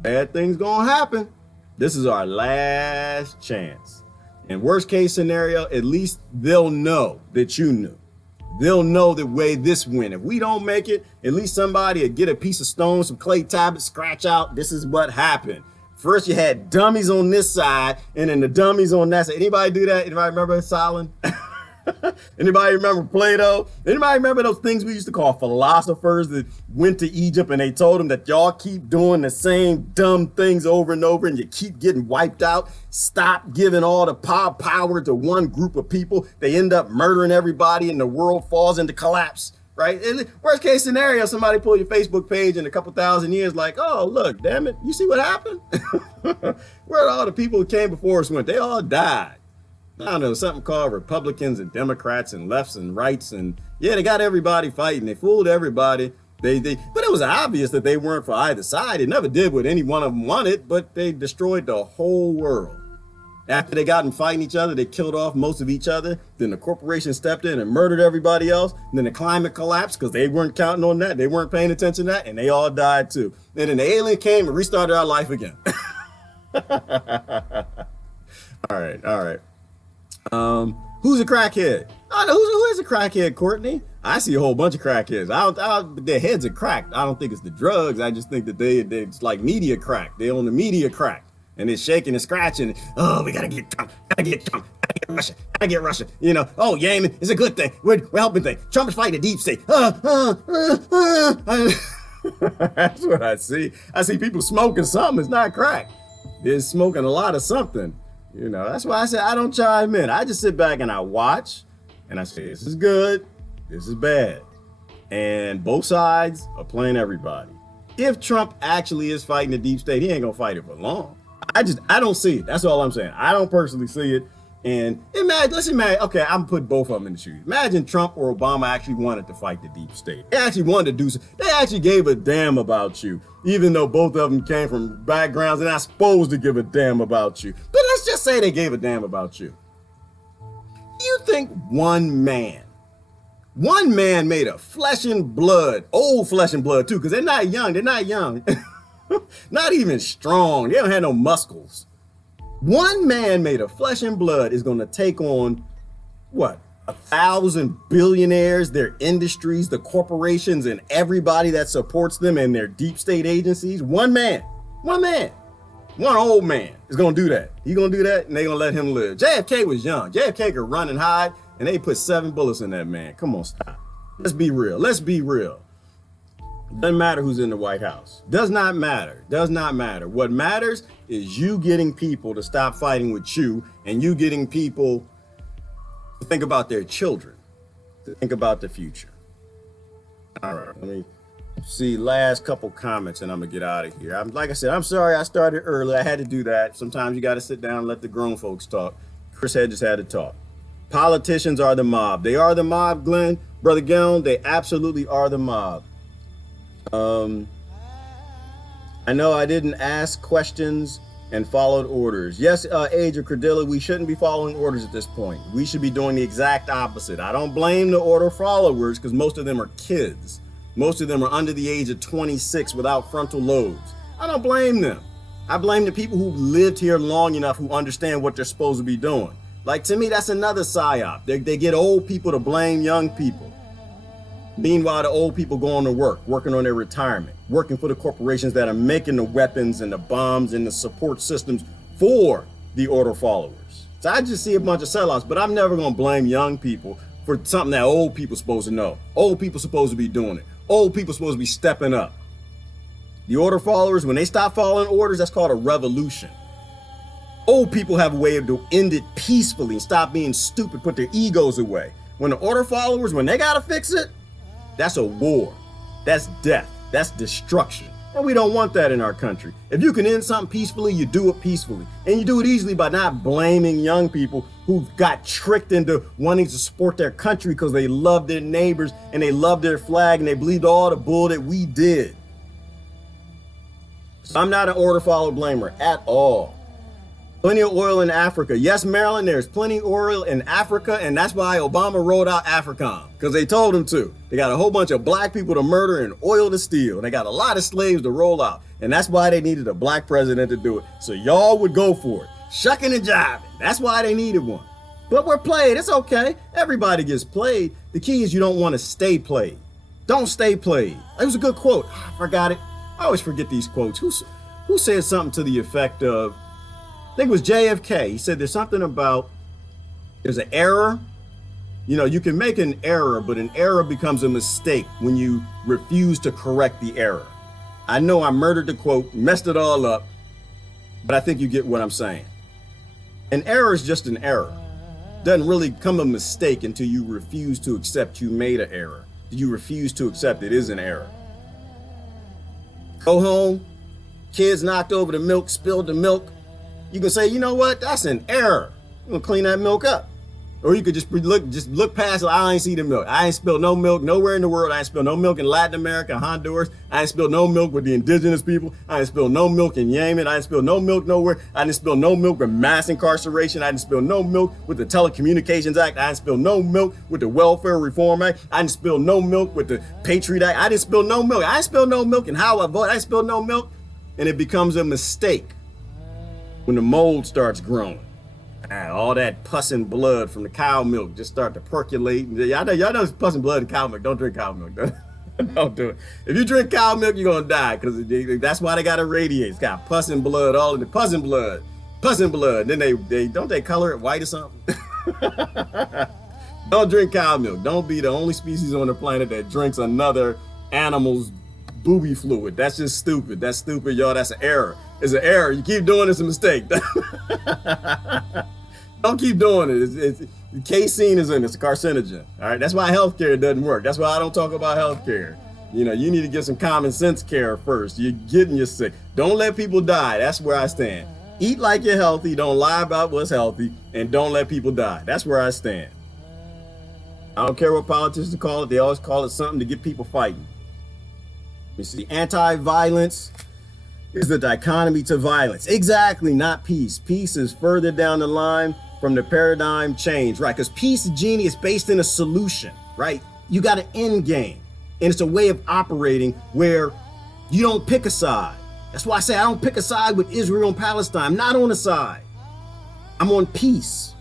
bad things gonna happen. This is our last chance. And worst case scenario, at least they'll know that you knew. They'll know the way this went. If we don't make it, at least somebody will get a piece of stone, some clay tablets, scratch out, this is what happened. First you had dummies on this side and then the dummies on that side. Anybody do that? Anybody remember Solomon? Anybody remember Plato? Anybody remember those things we used to call philosophers that went to Egypt and they told them that y'all keep doing the same dumb things over and over and you keep getting wiped out? Stop giving all the power to one group of people. They end up murdering everybody and the world falls into collapse, right? Worst case scenario, somebody pull your Facebook page in a couple thousand years like, oh, look, damn it. You see what happened? Where all the people who came before us went? They all died. I don't know, something called Republicans and Democrats and lefts and rights. And yeah, they got everybody fighting. They fooled everybody. But it was obvious that they weren't for either side. They never did what any one of them wanted, but they destroyed the whole world. After they got in fighting each other, they killed off most of each other. Then the corporation stepped in and murdered everybody else. And then the climate collapsed because they weren't counting on that. They weren't paying attention to that, and they all died too. And then the alien came and restarted our life again. All right, all right. Who's a crackhead? Who is a crackhead, Courtney? I see a whole bunch of crackheads. Their heads are cracked. I don't think it's the drugs. I just think that it's like media crack. They own the media crack. And it's shaking and scratching. Oh, we gotta get Trump. Gotta get Trump. Gotta get Russia. Gotta get Russia. You know, oh, Yemen is a good thing. We're helping things. Trump is fighting the deep state. That's what I see. I see people smoking something. It's not crack. They're smoking a lot of something. You know, that's why I said I don't chime in. I just sit back and I watch and I say, this is good. This is bad. And both sides are playing everybody. If Trump actually is fighting the deep state, he ain't gonna fight it for long. I don't see it. That's all I'm saying. I don't personally see it. And let's imagine, okay, I'm putting both of them in the shoes. Imagine Trump or Obama actually wanted to fight the deep state. They actually wanted to do something. They actually gave a damn about you, even though both of them came from backgrounds they're not supposed to give a damn about you. But let's just say they gave a damn about you. You think one man made of flesh and blood, old flesh and blood too, because they're not young. Not even strong. They don't have no muscles. One man made of flesh and blood is going to take on, what, 1,000 billionaires, their industries, the corporations, and everybody that supports them and their deep state agencies. One old man is going to do that. He's going to do that, and they're going to let him live. JFK was young. JFK could run and hide, and they put 7 bullets in that man. Come on, stop. Let's be real. Let's be real. Doesn't matter who's in the White House. Does not matter. Does not matter. What matters is you getting people to stop fighting with you, and you getting people to think about their children, to think about the future. All right, let me see last couple comments and I'm gonna get out of here. Like I said, I'm sorry I started early. I had to do that. Sometimes you got to sit down and let the grown folks talk. Chris Hedges had to talk. Politicians are the mob. They are the mob, Glenn. Brother Gellin, they absolutely are the mob. I know I didn't ask questions and followed orders. Yes, Age of Credilla, we shouldn't be following orders at this point. We should be doing the exact opposite. I don't blame the order followers because most of them are kids. Most of them are under the age of 26 without frontal lobes. I don't blame them. I blame the people who lived here long enough who understand what they're supposed to be doing. Like, to me, that's another psyop. They get old people to blame young people. Meanwhile, the old people going to work, working on their retirement, working for the corporations that are making the weapons and the bombs and the support systems for the order followers. So I just see a bunch of sellouts, but I'm never going to blame young people for something that old people supposed to know. Old people supposed to be doing it. Old people supposed to be stepping up. The order followers, when they stop following orders, that's called a revolution. Old people have a way of to end it peacefully and stop being stupid, put their egos away. When the order followers, when they got to fix it, that's a war. That's death. That's destruction. And we don't want that in our country. If you can end something peacefully, you do it peacefully. And you do it easily by not blaming young people who got tricked into wanting to support their country because they love their neighbors and they love their flag and they believed all the bull that we did. So I'm not an order follower blamer at all. Plenty of oil in Africa. Yes, Maryland, there's plenty of oil in Africa, and that's why Obama rolled out AFRICOM, because they told him to. They got a whole bunch of black people to murder and oil to steal, and they got a lot of slaves to roll out, and that's why they needed a black president to do it. So y'all would go for it. Shucking and jiving. That's why they needed one. But we're played. It's okay. Everybody gets played. The key is you don't want to stay played. Don't stay played. It was a good quote. I forgot it. I always forget these quotes. Who said something to the effect of, I think it was JFK. He said there's something about, there's an error. You know, you can make an error, but an error becomes a mistake when you refuse to correct the error. I know I murdered the quote, messed it all up, but I think you get what I'm saying. An error is just an error. Doesn't really become a mistake until you refuse to accept you made an error. You refuse to accept it is an error. Go home, kids knocked over the milk, spilled the milk. You can say, you know what, that's an error. I'm gonna clean that milk up. Or you could just look past it. I ain't see the milk. I ain't spilled no milk nowhere in the world. I ain't spilled no milk in Latin America, Honduras. I ain't spilled no milk with the indigenous people. I ain't spilled no milk in Yemen. I ain't spilled no milk nowhere. I didn't spill no milk with mass incarceration. I didn't spill no milk with the Telecommunications Act. I didn't spill no milk with the Welfare Reform Act. I didn't spill no milk with the Patriot Act. I didn't spill no milk. I didn't spill no milk in how I vote. I didn't spill no milk. And it becomes a mistake when the mold starts growing. All that pus and blood from the cow milk just start to percolate. Y'all know it's pus and blood and cow milk. Don't drink cow milk. Don't do it. If you drink cow milk, you're going to die, because that's why they got to radiate. It's got pus and blood, all in the pus and blood. Pus and blood. Then they color it white or something? Don't drink cow milk. Don't be the only species on the planet that drinks another animal's booby fluid. That's just stupid. That's stupid, y'all. That's an error. It's an error. You keep doing it, it's a mistake. Don't keep doing it. Casein is in it. It's a carcinogen. All right. That's why healthcare doesn't work. That's why I don't talk about healthcare. You know, you need to get some common sense care first. You're getting you sick. Don't let people die. That's where I stand. Eat like you're healthy. Don't lie about what's healthy, and don't let people die. That's where I stand. I don't care what politicians call it. They always call it something to get people fighting. You see, anti-violence is the dichotomy to violence. Exactly, not peace. Peace is further down the line from the paradigm change, right? Because peace, Genie, is based in a solution, right? You got an end game, and it's a way of operating where you don't pick a side. That's why I say I don't pick a side with Israel and Palestine. I'm not on a side. I'm on peace.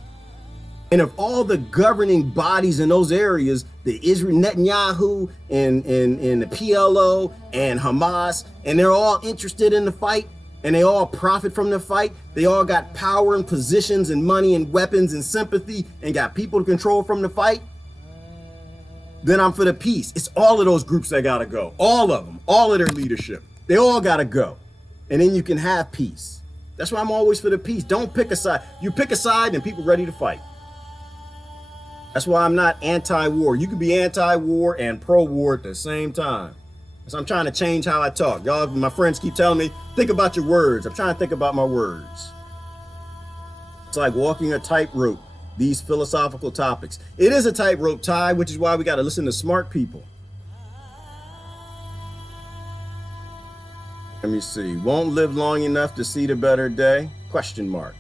And if all the governing bodies in those areas, the Israel, Netanyahu and the PLO and Hamas, and they're all interested in the fight, and they all profit from the fight, they all got power and positions and money and weapons and sympathy and got people to control from the fight, then I'm for the peace. It's all of those groups that gotta go. All of them, all of their leadership. They all gotta go. And then you can have peace. That's why I'm always for the peace. Don't pick a side. You pick a side and people ready to fight. That's why I'm not anti-war. You can be anti-war and pro-war at the same time. So I'm trying to change how I talk. Y'all, my friends keep telling me, think about your words. I'm trying to think about my words. It's like walking a tightrope, these philosophical topics. It is a tightrope tie, which is why we got to listen to smart people. Let me see. Won't live long enough to see the better day? Question mark.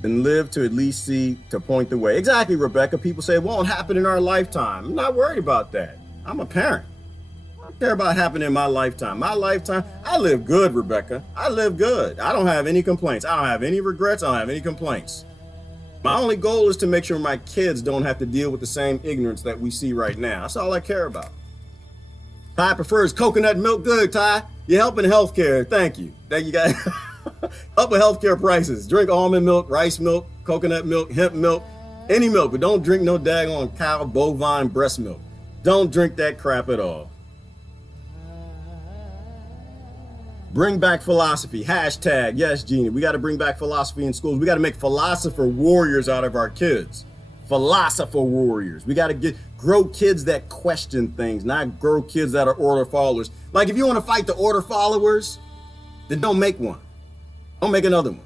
Then live to at least see, to point the way. Exactly, Rebecca. People say it won't happen in our lifetime. I'm not worried about that. I'm a parent. I don't care about happening in my lifetime. My lifetime, I live good, Rebecca. I live good. I don't have any complaints. I don't have any regrets. I don't have any complaints. My only goal is to make sure my kids don't have to deal with the same ignorance that we see right now. That's all I care about. Ty prefers coconut milk. Good, Ty. You're helping healthcare. Thank you. Thank you, guys. Up with healthcare prices. Drink almond milk, rice milk, coconut milk, hemp milk, any milk, but don't drink no daggone cow, bovine breast milk. Don't drink that crap at all. Bring back philosophy. Hashtag, yes, Genie. We got to bring back philosophy in schools. We got to make philosopher warriors out of our kids. Philosopher warriors. We got to grow kids that question things, not grow kids that are order followers. Like, if you want to fight the order followers, then don't make one. Don't make another one.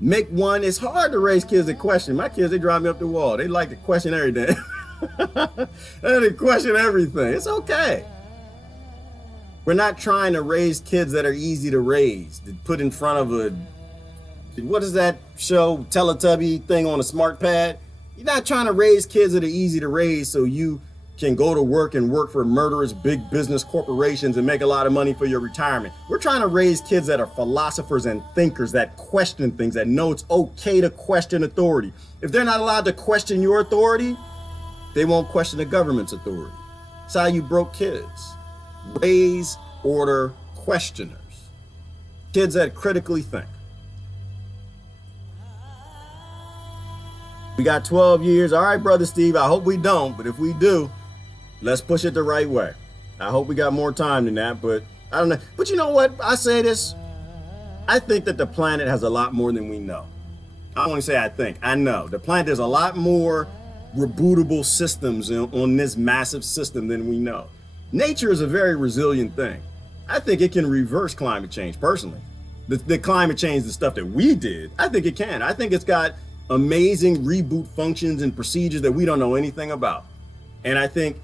Make one. It's hard to raise kids that question. My kids, they drive me up the wall. They like to question everything. They question everything. It's okay. We're not trying to raise kids that are easy to raise, to put in front of a, what is that show, Teletubby thing on a smart pad? You're not trying to raise kids that are easy to raise so you can go to work and work for murderous big business corporations and make a lot of money for your retirement. We're trying to raise kids that are philosophers and thinkers, that question things, that know it's okay to question authority. If they're not allowed to question your authority, they won't question the government's authority. That's how you broke kids. Raise order questioners. Kids that critically think. We got 12 years. All right, Brother Steve, I hope we don't, but if we do, let's push it the right way. I hope we got more time than that, but I don't know. But you know what? I say this. I think that the planet has a lot more than we know. I don't want to say I think. I know. The planet, there's a lot more rebootable systems on this massive system than we know. Nature is a very resilient thing. I think it can reverse climate change, personally. The climate change, the stuff that we did, I think it can. I think it's got amazing reboot functions and procedures that we don't know anything about. And I think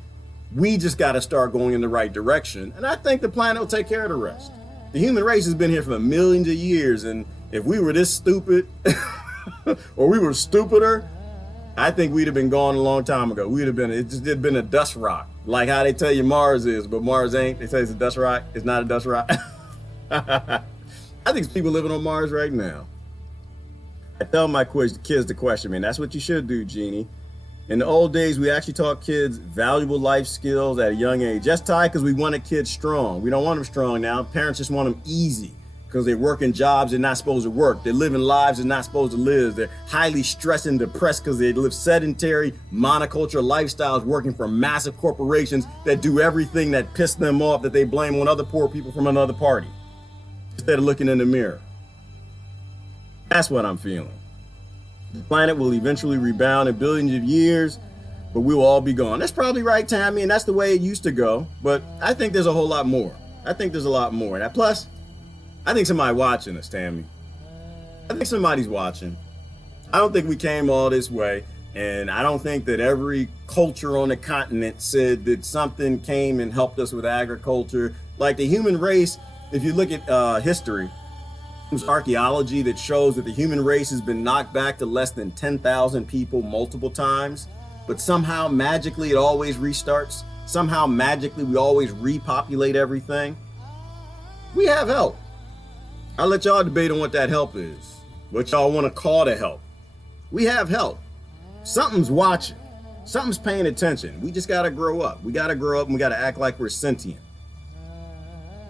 we just got to start going in the right direction. And I think the planet will take care of the rest. The human race has been here for millions of years. And if we were this stupid or we were stupider, I think we'd have been gone a long time ago. We'd have been, it just had been a dust rock. Like how they tell you Mars is, but Mars ain't. They say it's a dust rock. It's not a dust rock. I think there's people living on Mars right now. I tell my kids the question, man, that's what you should do, Jeannie. In the old days, we actually taught kids valuable life skills at a young age. Just tied because we wanted kids strong. We don't want them strong now. Parents just want them easy because they're working jobs they're not supposed to work. They're living lives they're not supposed to live. They're highly stressed and depressed because they live sedentary, monoculture lifestyles working for massive corporations that do everything that piss them off that they blame on other poor people from another party instead of looking in the mirror. That's what I'm feeling. The planet will eventually rebound in billions of years, but we will all be gone. That's probably right, Tammy, and that's the way it used to go. But I think there's a whole lot more. I think there's a lot more. And plus, I think somebody's watching us, Tammy. I think somebody's watching. I don't think we came all this way, and I don't think that every culture on the continent said that something came and helped us with agriculture. Like the human race, if you look at history, there's archaeology that shows that the human race has been knocked back to less than 10,000 people multiple times, but somehow magically it always restarts. Somehow magically we always repopulate everything. We have help. I'll let y'all debate on what that help is, what y'all want to call the help. We have help. Something's watching. Something's paying attention. We just got to grow up. We got to grow up and we got to act like we're sentient.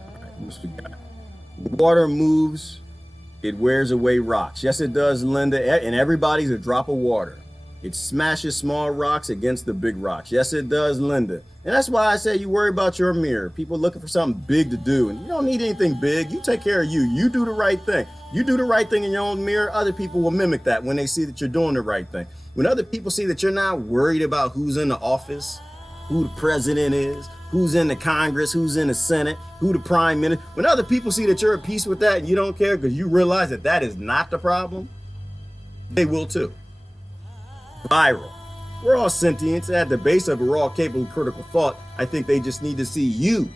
All right, what's we got? Water moves. It wears away rocks. Yes, it does, Linda. And everybody's a drop of water. It smashes small rocks against the big rocks. Yes, it does, Linda. And that's why I say you worry about your mirror. People looking for something big to do. And you don't need anything big. You take care of you. You do the right thing. You do the right thing in your own mirror. Other people will mimic that when they see that you're doing the right thing. When other people see that you're not worried about who's in the office, who the president is, who's in the Congress, who's in the Senate, who the prime minister. When other people see that you're at peace with that and you don't care because you realize that that is not the problem, they will too. Viral. We're all sentients. At the base of it, we're all capable of critical thought. I think they just need to see you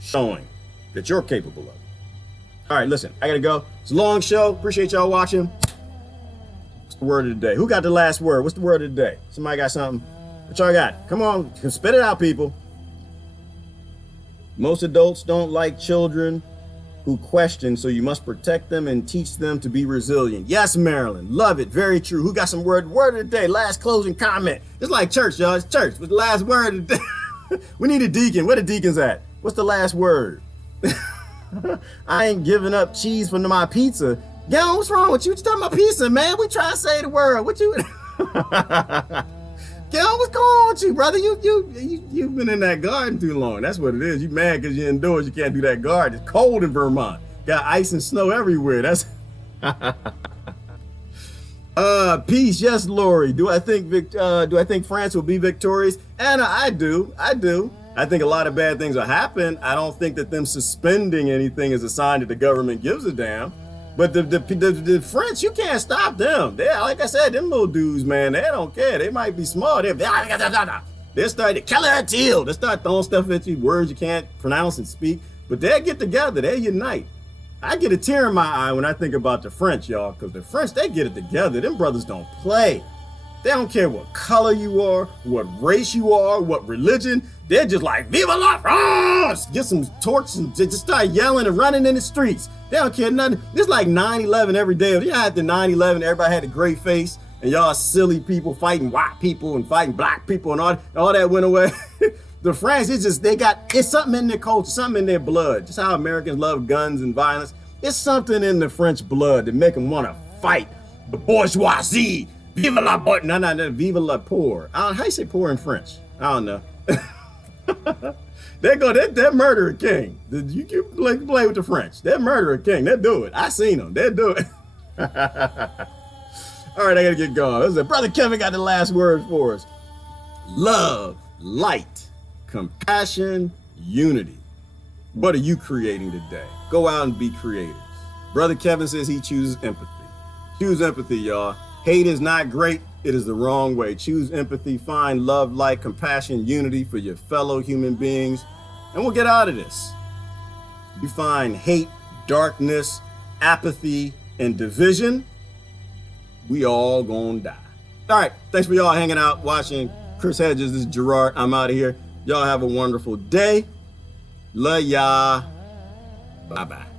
showing that you're capable of it. All right, listen, I gotta go. It's a long show. Appreciate y'all watching. What's the word of the day? Who got the last word? What's the word of the day? Somebody got something? What y'all got? Come on, spit it out, people. Most adults don't like children who question, so you must protect them and teach them to be resilient. Yes, Marilyn, love it, very true. Who got some word of the day? Last closing comment. It's like church, y'all, it's church. What's the last word of the day? We need a deacon. Where the deacon's at? What's the last word? I ain't giving up cheese for my pizza. Yo, what's wrong with you? What you talking about pizza, man? We try to say the word. What you... Yo, what's going on with you, brother? You've been in that garden too long. That's what it is. You mad because you're indoors. You can't do that garden. It's cold in Vermont. Got ice and snow everywhere. That's peace. Yes, Lori. Do I think France will be victorious? Anna, I do. I think a lot of bad things will happen. I don't think that them suspending anything is a sign that the government gives a damn. But the French, you can't stop them. They, like I said, them little dudes, man, they don't care. They might be smart. They'll start to They start throwing stuff at you, words you can't pronounce and speak. But they'll get together. They'll unite. I get a tear in my eye when I think about the French, y'all, because the French, they get it together. Them brothers don't play. They don't care what color you are, what race you are, what religion. They're just like, Viva la France! Get some torches and just start yelling and running in the streets. They don't care nothing. It's like 9/11 every day. Y'all had the 9/11, everybody had a great face, and y'all silly people fighting white people and fighting black people and all that went away. The French, it's something in their culture, something in their blood. Just how Americans love guns and violence. It's something in the French blood that make them want to fight. The bourgeoisie. Viva la boy. No, viva la poor. How you say poor in French? I don't know. They're murder a king. You can play with the French. They're murder a king. They'll do it. I seen them. They'll do it. All right, I gotta get going. Listen, Brother Kevin got the last word for us. Love, light, compassion, unity. What are you creating today? Go out and be creators. Brother Kevin says he chooses empathy. Choose empathy, y'all. Hate is not great. It is the wrong way. Choose empathy, find love, light, compassion, unity for your fellow human beings, and we'll get out of this. You find hate, darkness, apathy, and division, we all gonna die. All right, thanks for y'all hanging out, watching. Chris Hedges, this is Gerard. I'm out of here. Y'all have a wonderful day. Love ya. Bye-bye.